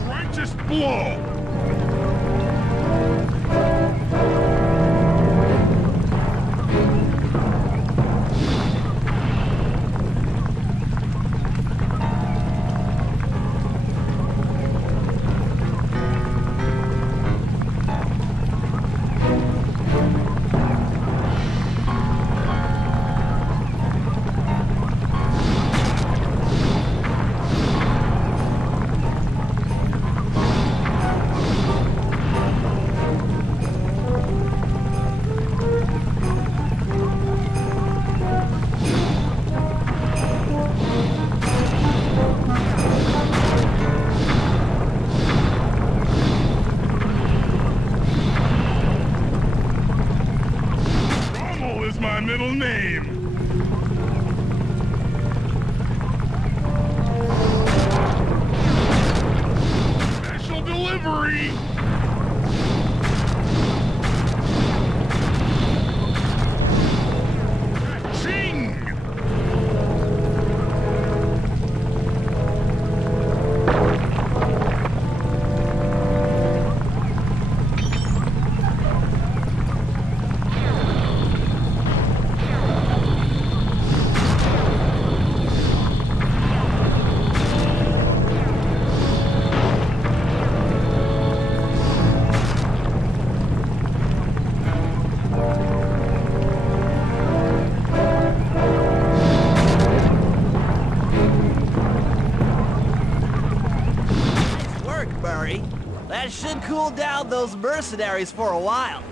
Righteous blow. My middle name. Special delivery. Ching. That should cool down those mercenaries for a while.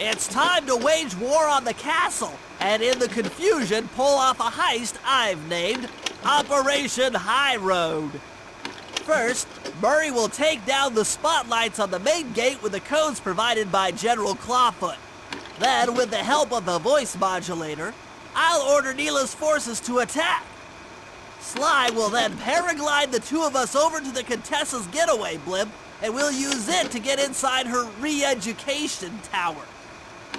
It's time to wage war on the castle, and in the confusion, pull off a heist I've named Operation High Road. First, Murray will take down the spotlights on the main gate with the codes provided by General Clawfoot. Then, with the help of the voice modulator, I'll order Neela's forces to attack. Sly will then paraglide the two of us over to the Contessa's getaway blimp, and we'll use it to get inside her re-education tower.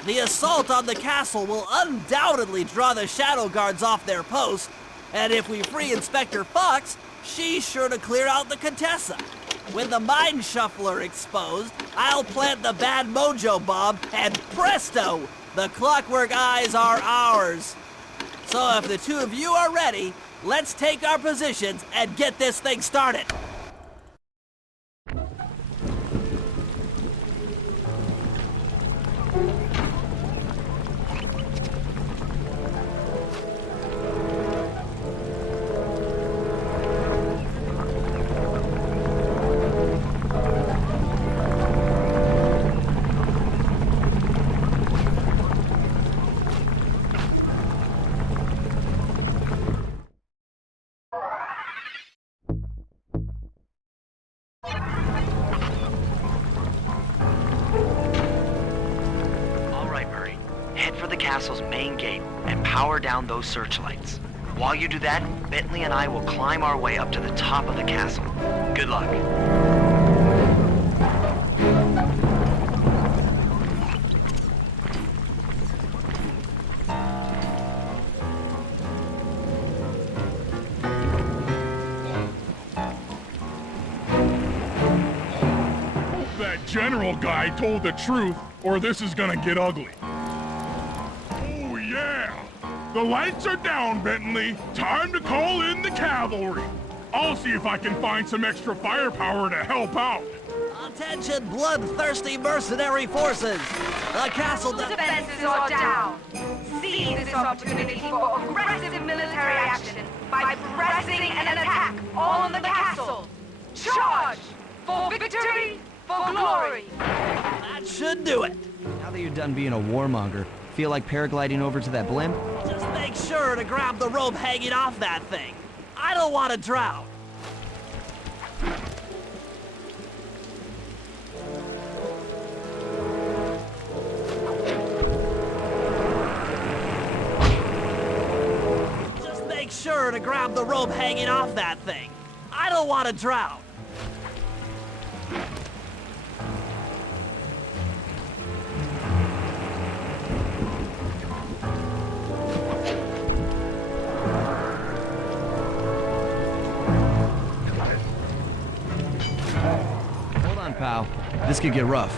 The assault on the castle will undoubtedly draw the Shadow Guards off their post, and if we free Inspector Fox, she's sure to clear out the Contessa. With the Mind Shuffler exposed, I'll plant the Bad Mojo bomb, and presto! The Clockwork Eyes are ours. So if the two of you are ready, let's take our positions and get this thing started. Head for the castle's main gate and power down those searchlights. While you do that, Bentley and I will climb our way up to the top of the castle. Good luck. That general guy told the truth, or this is gonna get ugly. Oh, yeah. The lights are down, Bentley. Time to call in the cavalry. I'll see if I can find some extra firepower to help out. Attention, bloodthirsty mercenary forces! The castle Defenses are down. Seize this opportunity for aggressive military action by pressing an attack on the castle. Charge! For victory, for glory! That should do it. Now that you're done being a warmonger, feel like paragliding over to that blimp? Just make sure to grab the rope hanging off that thing. I don't want to drown. Just make sure to grab the rope hanging off that thing. I don't want to drown. Pal, this could get rough.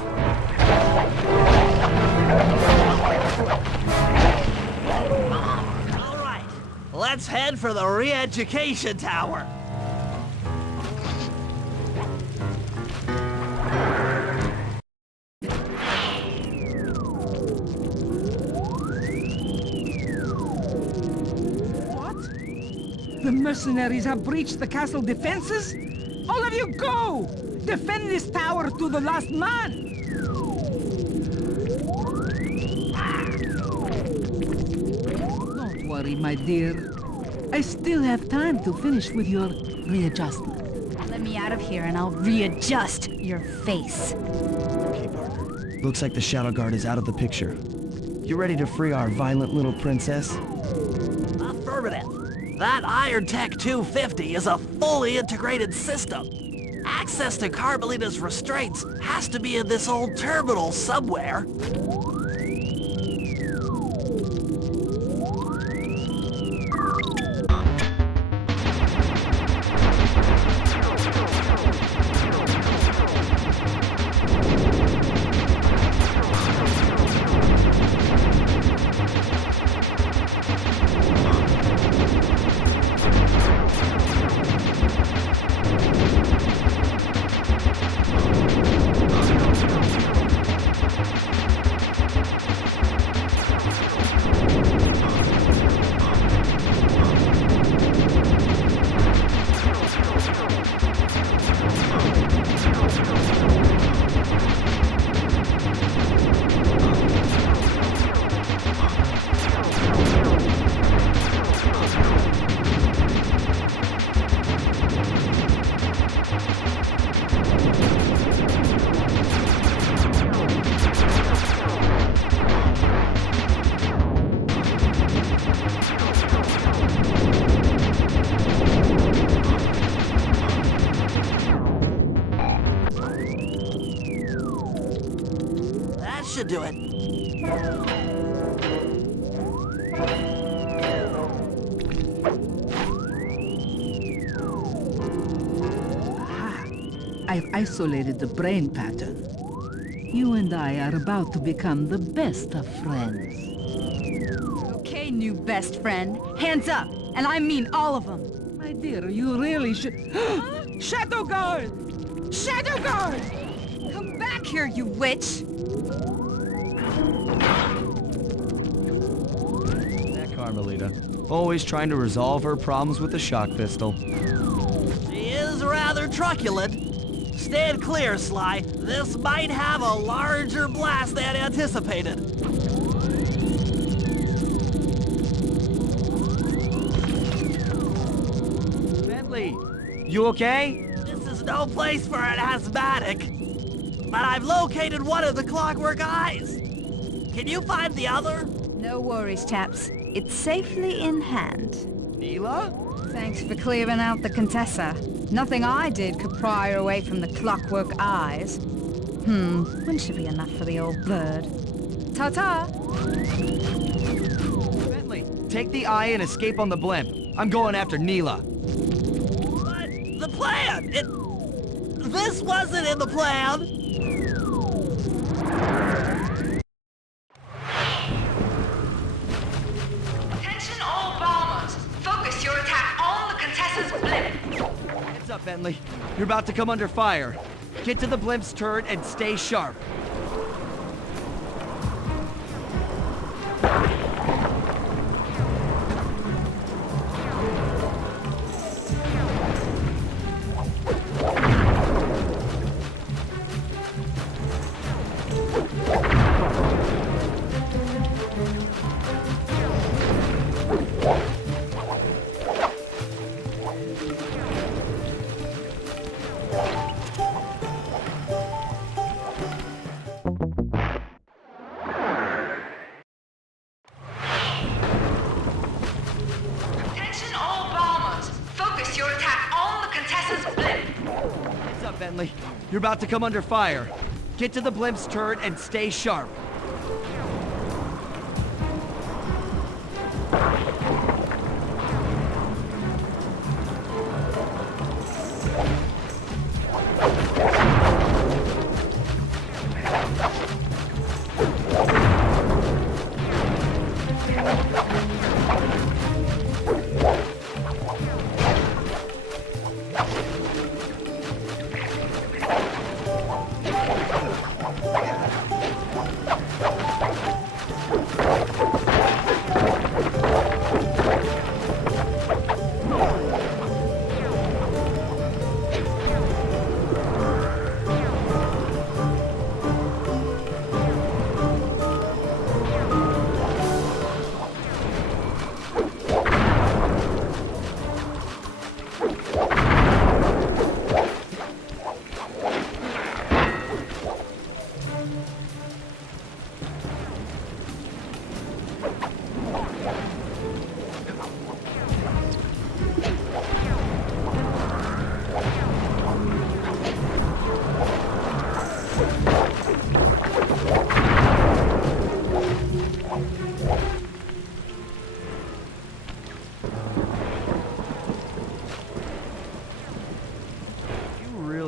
All right, let's head for the re-education tower. What? The mercenaries have breached the castle defenses? All of you go! Defend this tower to the last man! Don't worry, my dear. I still have time to finish with your readjustment. Let me out of here and I'll readjust your face. Okay, partner. Looks like the Shadow Guard is out of the picture. You ready to free our violent little princess? Affirmative. That Iron Tech 250 is a fully integrated system. Access to Carmelita's restraints has to be in this old terminal somewhere. Should do it. Aha! I've isolated the brain pattern. You and I are about to become the best of friends. Okay, new best friend. Hands up, and I mean all of them. My dear, you really should... Shadow Guard! Shadow Guard! Come back here, you witch! That Carmelita. Always trying to resolve her problems with the shock pistol. She is rather truculent. Stand clear, Sly. This might have a larger blast than anticipated. Bentley, you okay? This is no place for an asthmatic. But I've located one of the clockwork eyes. can you find the other? No worries, chaps. It's safely in hand. Neela? Thanks for clearing out the Contessa. Nothing I did could pry her away from the clockwork eyes. When should be enough for the old bird? Ta-ta! Bentley, take the eye and escape on the blimp. I'm going after Neela. But the plan! This wasn't in the plan! Attention all bombers. Focus your attack on the Contessa's blimp. Heads up, Bentley. You're about to come under fire. Get to the blimp's turret and stay sharp. Attention all bombers. Focus your attack on the Contessa's blimp. Heads up, Bentley. You're about to come under fire. Get to the blimp's turret and stay sharp.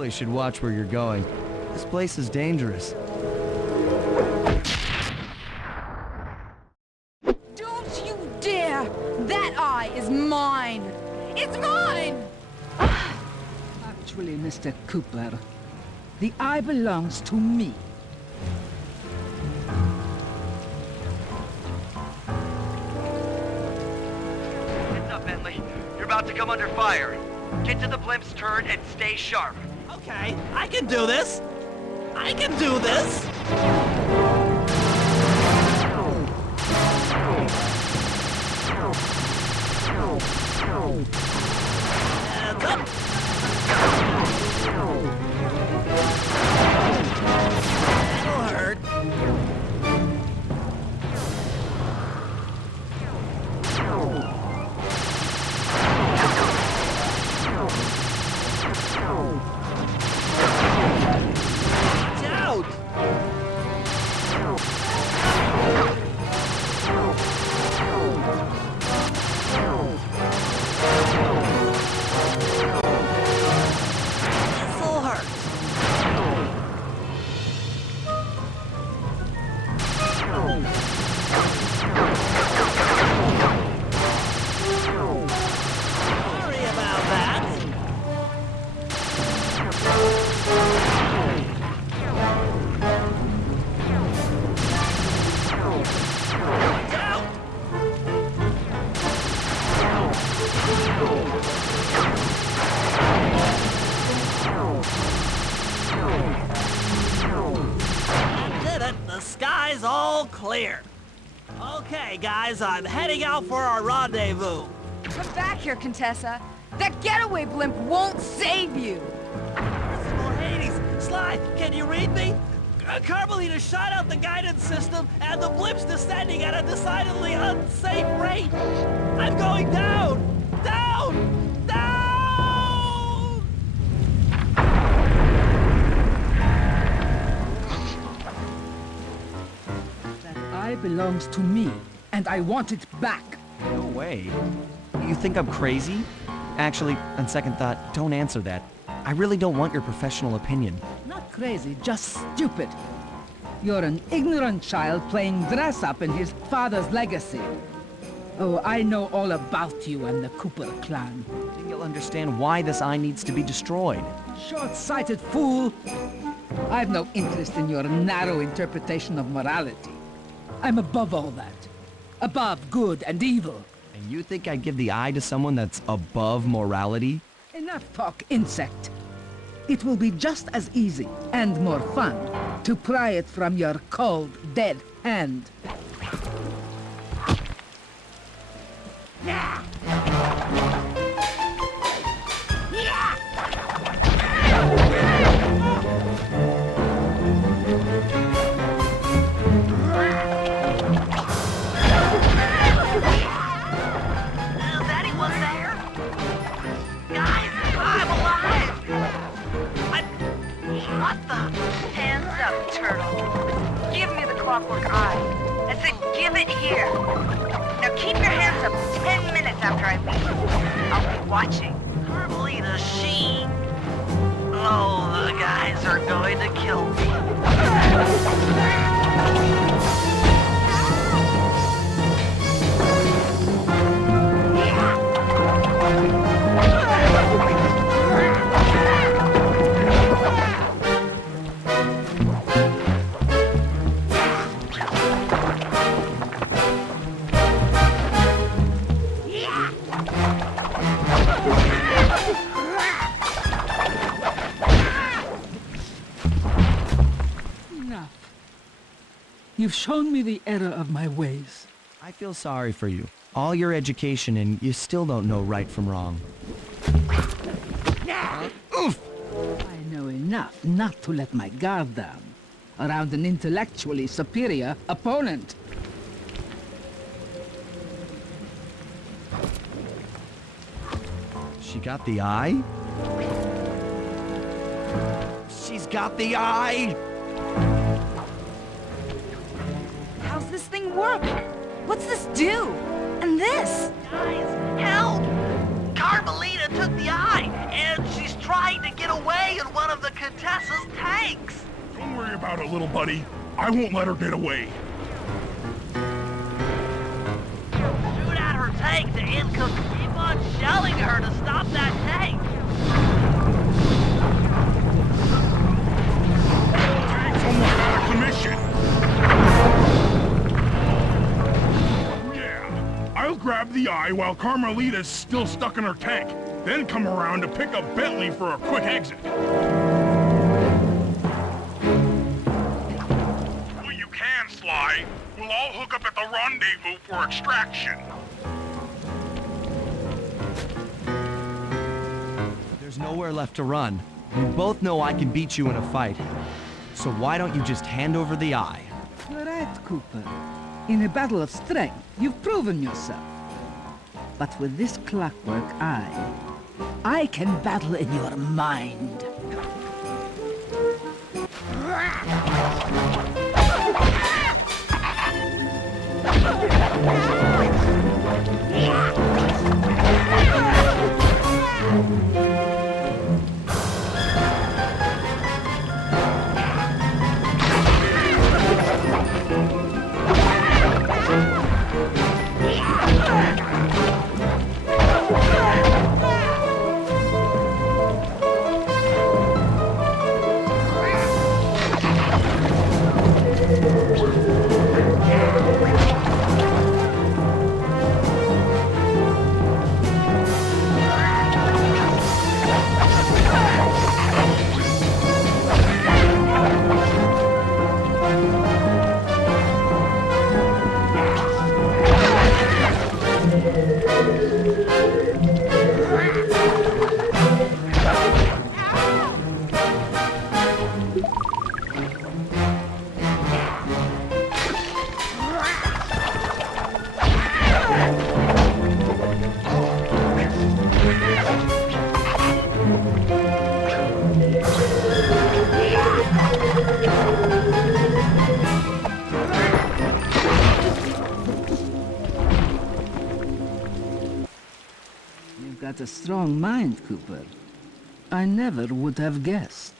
Should watch where you're going. This place is dangerous. Don't you dare! That eye is mine! It's mine! Actually, Mr. Cooper, the eye belongs to me. Heads up, Bentley. You're about to come under fire. Get to the blimp's turret and stay sharp. Okay, I can do this! I can do this! Hands up! That'll hurt. Watch out! This'll hurt. Sorry about that. Watch out! Did it. The sky's all clear. Okay, guys, I'm heading out for our rendezvous. Come back here, Contessa. That getaway blimp won't save you. Merciful Hades! Sly, can you read me? Carmelita shot out the guidance system, and the blip's descending at a decidedly unsafe rate. I'm going down! Down! Down! That eye belongs to me, and I want it back. No way. You think I'm crazy? Actually, on second thought, don't answer that. I really don't want your professional opinion. Not crazy, just stupid. You're an ignorant child playing dress-up in his father's legacy. Oh, I know all about you and the Cooper clan. Then you'll understand why this eye needs to be destroyed. Short-sighted fool! I've no interest in your narrow interpretation of morality. I'm above all that. Above good and evil. And you think I'd give the eye to someone that's above morality? Enough talk, insect. It will be just as easy and more fun to pry it from your cold, dead hand. Clockwork eye. I said, give it here. Now keep your hands up 10 minutes after I leave. I'll be watching. Carmelita, she... Oh, the guys are going to kill me. You've shown me the error of my ways. I feel sorry for you. All your education and you still don't know right from wrong. Oof! I know enough not to let my guard down around an intellectually superior opponent. She got the eye? She's got the eye! How's this thing work? What's this do? And this? Guys, help! Carmelita took the eye, and she's trying to get away in one of the Contessa's tanks. Don't worry about it, little buddy. I won't let her get away. Shoot at her tank, the Incas keep on shelling her to stop that tank. Tank's almost out of commission. I'll grab the eye while Carmelita's still stuck in her tank, then come around to pick up Bentley for a quick exit. Well, you can, Sly. We'll all hook up at the rendezvous for extraction. There's nowhere left to run. We both know I can beat you in a fight. So why don't you just hand over the eye? You're right, Cooper. In a battle of strength, you've proven yourself. But with this clockwork eye, I can battle in your mind. got a strong mind, Cooper. I never would have guessed.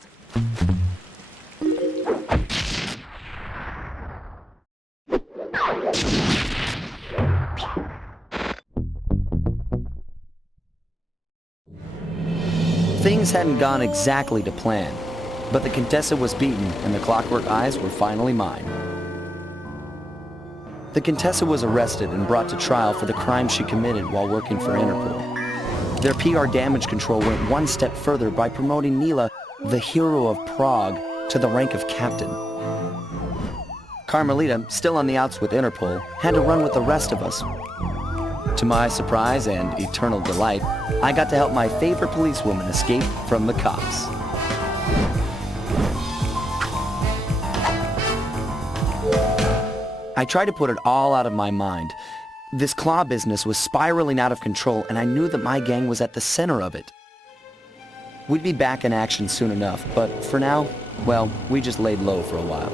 Things hadn't gone exactly to plan, but the Contessa was beaten and the Clockwork Eyes were finally mine. The Contessa was arrested and brought to trial for the crime she committed while working for Interpol. Their PR damage control went one step further by promoting Nila, the hero of Prague, to the rank of captain. Carmelita, still on the outs with Interpol, had to run with the rest of us. To my surprise and eternal delight, I got to help my favorite policewoman escape from the cops. I tried to put it all out of my mind. This claw business was spiraling out of control, and I knew that my gang was at the center of it. We'd be back in action soon enough, but for now, well, we just laid low for a while.